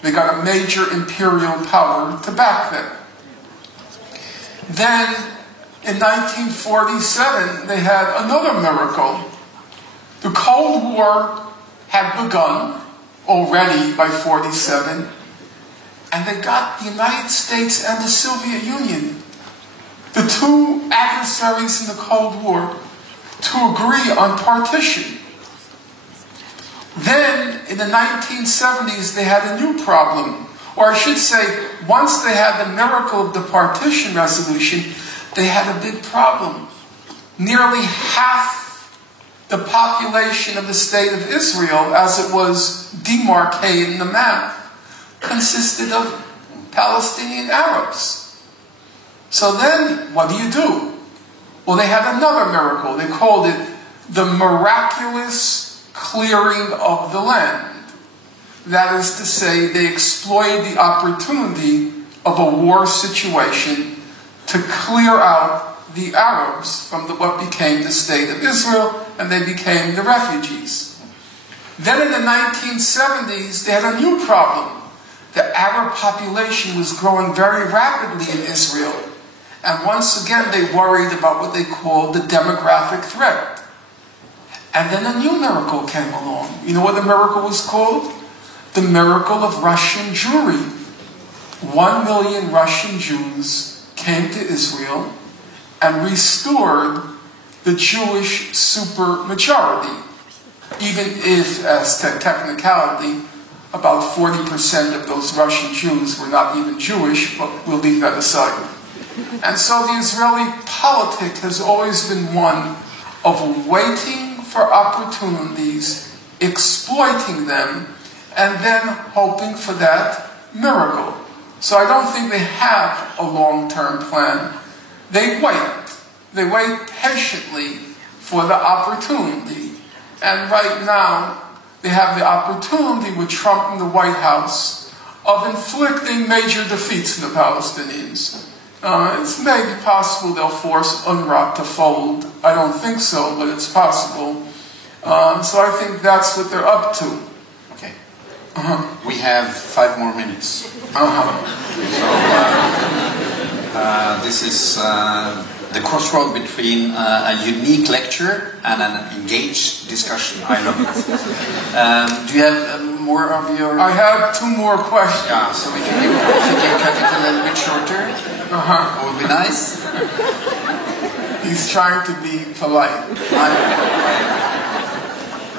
They got a major imperial power to back them. Then, in 1947, they had another miracle. The Cold War had begun already by 47, and they got the United States and the Soviet Union, the two adversaries in the Cold War, to agree on partition. Then, in the 1970s, they had a new problem. Or I should say, once they had the miracle of the partition resolution, they had a big problem. Nearly half the population of the state of Israel, as it was demarcated in the map, consisted of Palestinian Arabs. So then, what do? Well, they had another miracle. They called it the miraculous clearing of the land. That is to say, they exploited the opportunity of a war situation to clear out the Arabs from what became the state of Israel, and they became the refugees. Then in the 1970s, they had a new problem. The Arab population was growing very rapidly in Israel. And once again, they worried about what they called the demographic threat. And then a new miracle came along. You know what the miracle was called? The miracle of Russian Jewry. 1 million Russian Jews came to Israel and restored the Jewish supermajority. Even if, as technicality, about 40% of those Russian Jews were not even Jewish, but we'll leave that aside. And so the Israeli politic has always been one of waiting for opportunities, exploiting them, and then hoping for that miracle. So I don't think they have a long-term plan. They wait. They wait patiently for the opportunity. And right now, they have the opportunity with Trump in the White House of inflicting major defeats on the Palestinians. It's maybe possible they'll force UNRWA to fold. I don't think so, but it's possible. So I think that's what they're up to. Okay. We have 5 more minutes. So this is the crossroad between a unique lecture and an engaged discussion. I love it. Do you have more of your... I have 2 more questions. Yeah, so if you can cut it a little bit shorter, it would be nice. He's trying to be polite.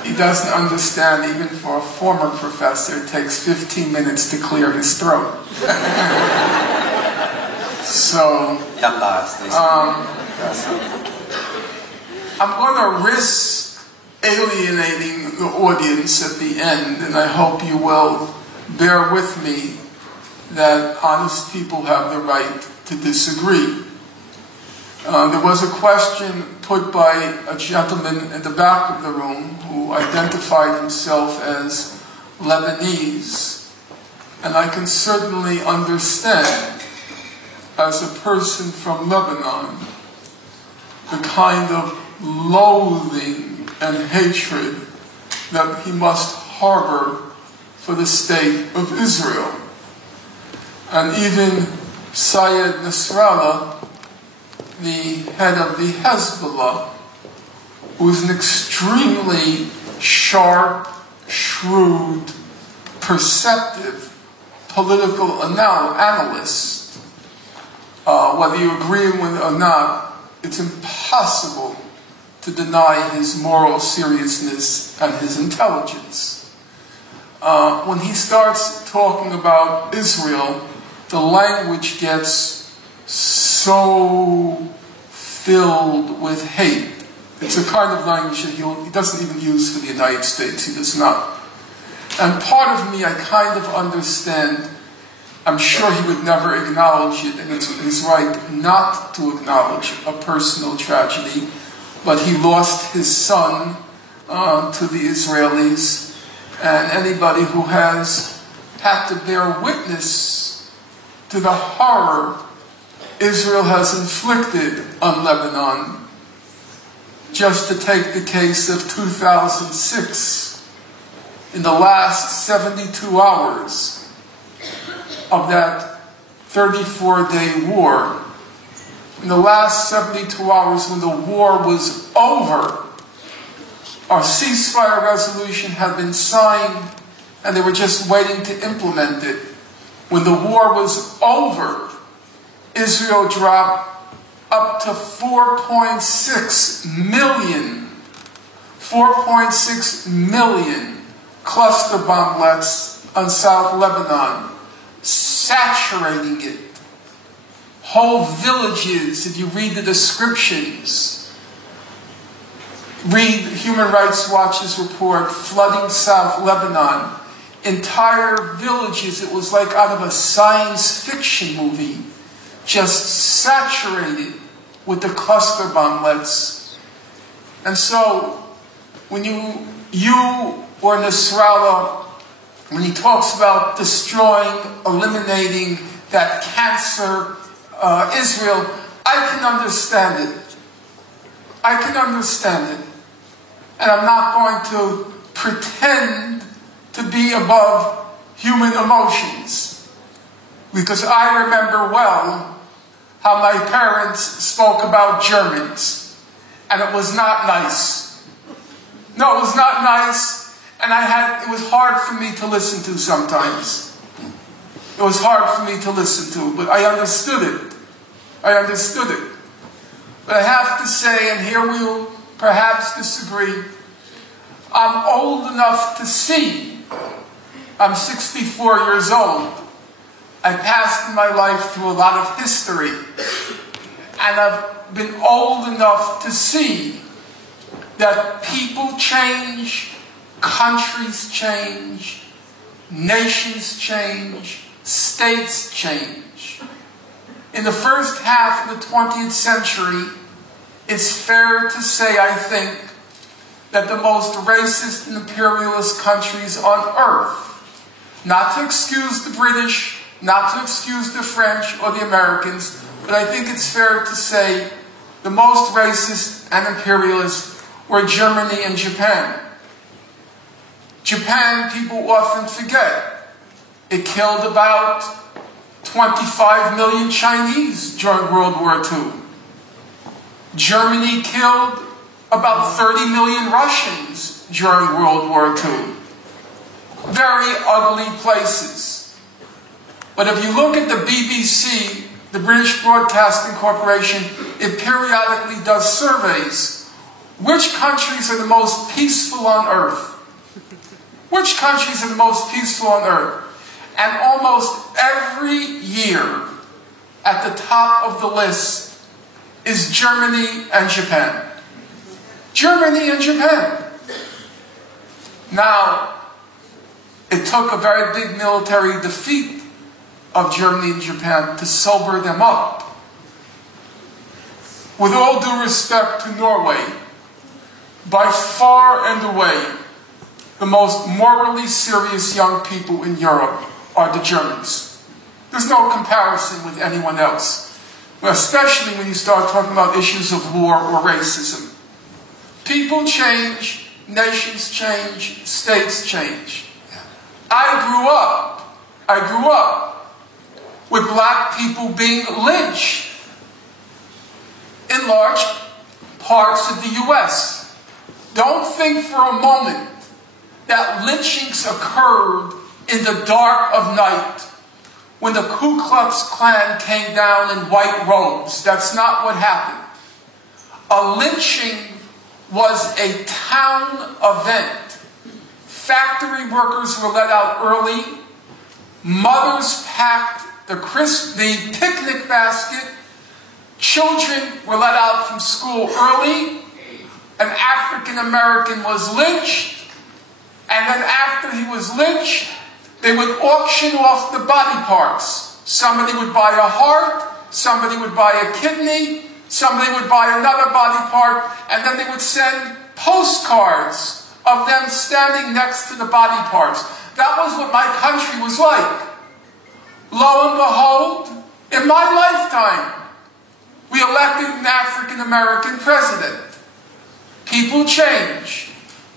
He doesn't understand, even for a former professor, it takes 15 minutes to clear his throat. So, I'm going to risk alienating the audience at the end, and I hope you will bear with me that honest people have the right to disagree. There was a question put by a gentleman in the back of the room who identified himself as Lebanese, and I can certainly understand, as a person from Lebanon, the kind of loathing and hatred that he must harbor for the state of Israel. And even Syed Nasrallah, the head of the Hezbollah, who is an extremely sharp, shrewd, perceptive political analyst, whether you agree with it or not, it's impossible to deny his moral seriousness and his intelligence. When he starts talking about Israel, the language gets so filled with hate. It's a kind of language that he doesn't even use for the United States. He does not. And part of me, I kind of understand. I'm sure he would never acknowledge it, and it's his right not to acknowledge a personal tragedy. But he lost his son to the Israelis, and anybody who has had to bear witness to the horror Israel has inflicted on Lebanon. Just to take the case of 2006, in the last 72 hours of that 34-day war, in the last 72 hours when the war was over, our ceasefire resolution had been signed and they were just waiting to implement it. When the war was over, Israel dropped up to 4.6 million cluster bomblets on South Lebanon, saturating it. Whole villages, if you read the descriptions, read Human Rights Watch's report, flooding South Lebanon, entire villages, it was like out of a science fiction movie, just saturated with the cluster bomblets. And so, when you or Nasrallah, when he talks about destroying, eliminating that cancer, Israel, I can understand it. I can understand it. And I'm not going to pretend to be above human emotions. Because I remember well how my parents spoke about Germans. And it was not nice. No, it was not nice. And it was hard for me to listen to sometimes. It was hard for me to listen to, but I understood it. I understood it. But I have to say, and here we will perhaps disagree, I'm old enough to see I'm 64 years old. I passed in my life through a lot of history, and I've been old enough to see that people change, countries change, nations change, states change. In the first half of the 20th century, it's fair to say, I think, that the most racist and imperialist countries on earth, not to excuse the British, not to excuse the French or the Americans, but I think it's fair to say the most racist and imperialist were Germany and Japan. Japan, people often forget, it killed about 25 million Chinese during World War II. Germany killed about 30 million Russians during World War II. Very ugly places. But if you look at the BBC, the British Broadcasting Corporation, it periodically does surveys. Which countries are the most peaceful on earth? Which countries are the most peaceful on earth? And almost every year, at the top of the list, is Germany and Japan. Germany and Japan. Now, it took a very big military defeat of Germany and Japan to sober them up. With all due respect to Norway, by far and away, the most morally serious young people in Europe are the Germans. There's no comparison with anyone else, especially when you start talking about issues of war or racism. People change, nations change, states change. I grew up with black people being lynched in large parts of the U.S. Don't think for a moment that lynchings occurred in the dark of night when the Ku Klux Klan came down in white robes. That's not what happened. A lynching was a town event. Factory workers were let out early. Mothers packed the picnic basket. Children were let out from school early. An African American was lynched. And then after he was lynched, they would auction off the body parts. Somebody would buy a heart, somebody would buy a kidney, somebody would buy another body part, and then they would send postcards of them standing next to the body parts. That was what my country was like. Lo and behold, in my lifetime, we elected an African American president. People change,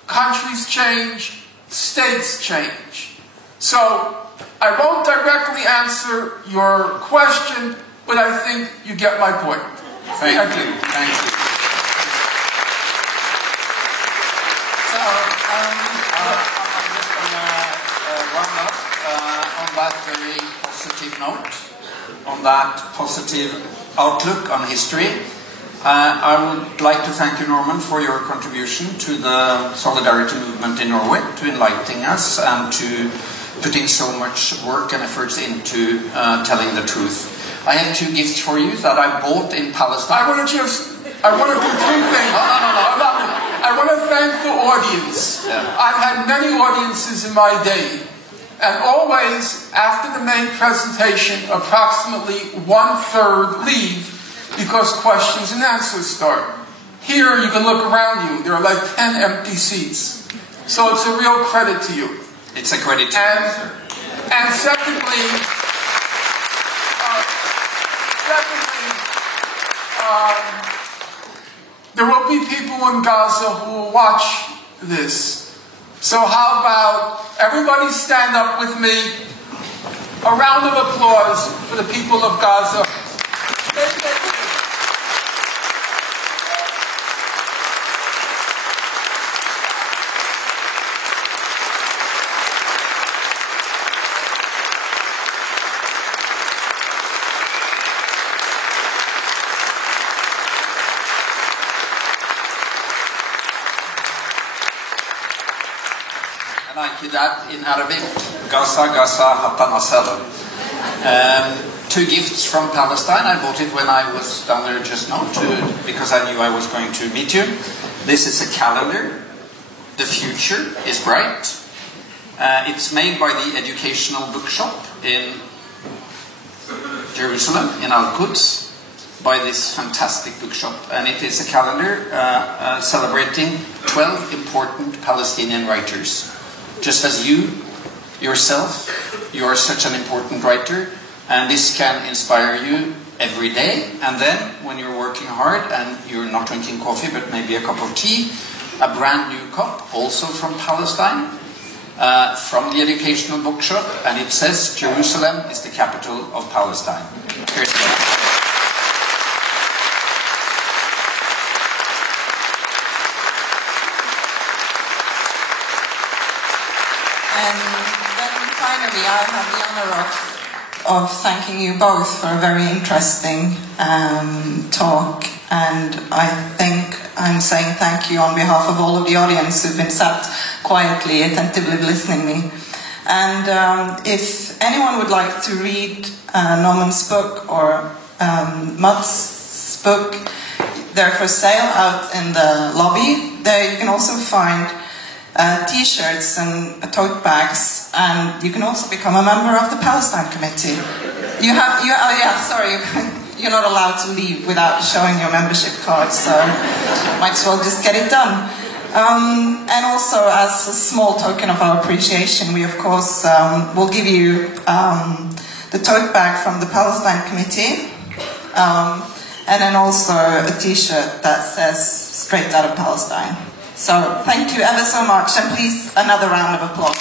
countries change, states change. So, I won't directly answer your question, but I think you get my point. Thank you. Thank you. So, I'm just going to round up on that very positive note, on that positive outlook on history. I would like to thank you, Norman, for your contribution to the Solidarity movement in Norway, to enlightening us and to putting so much work and efforts into telling the truth. I have two gifts for you that I bought in Palestine. I want to do two things. No. I want to thank the audience. Yeah. I've had many audiences in my day. And always, after the main presentation, approximately 1/3 leave because questions and answers start. Here, you can look around you. There are like 10 empty seats. So it's a real credit to you. It's a credit to you, sir. And secondly, there will be people in Gaza who will watch this. So how about everybody stand up with me? A round of applause for the people of Gaza. And I did that in Arabic. Gaza, Gaza, Hatanasel. 2 gifts from Palestine. I bought it when I was down there just now, because I knew I was going to meet you. This is a calendar. The future is bright. It's made by the Educational Bookshop in Jerusalem, in Al-Quds, by this fantastic bookshop. And it is a calendar celebrating 12 important Palestinian writers. Just as you, yourself, you are such an important writer, and this can inspire you every day. And then, when you're working hard and you're not drinking coffee, but maybe a cup of tea, a brand new cup, also from Palestine, from the Educational Bookshop, and it says, Jerusalem is the capital of Palestine. Here's the And then finally, I have the honor of thanking you both for a very interesting talk. And I think I'm saying thank you on behalf of all of the audience who've been sat quietly, attentively listening to me. And if anyone would like to read Norman's book or Mats' book, they're for sale out in the lobby. There you can also find T-shirts and tote bags, and you can also become a member of the Palestine Committee. You're not allowed to leave without showing your membership card, so might as well just get it done. And also, as a small token of our appreciation, we of course will give you the tote bag from the Palestine Committee, and then also a T-shirt that says "Straight Out of Palestine." So thank you ever so much, and please another round of applause.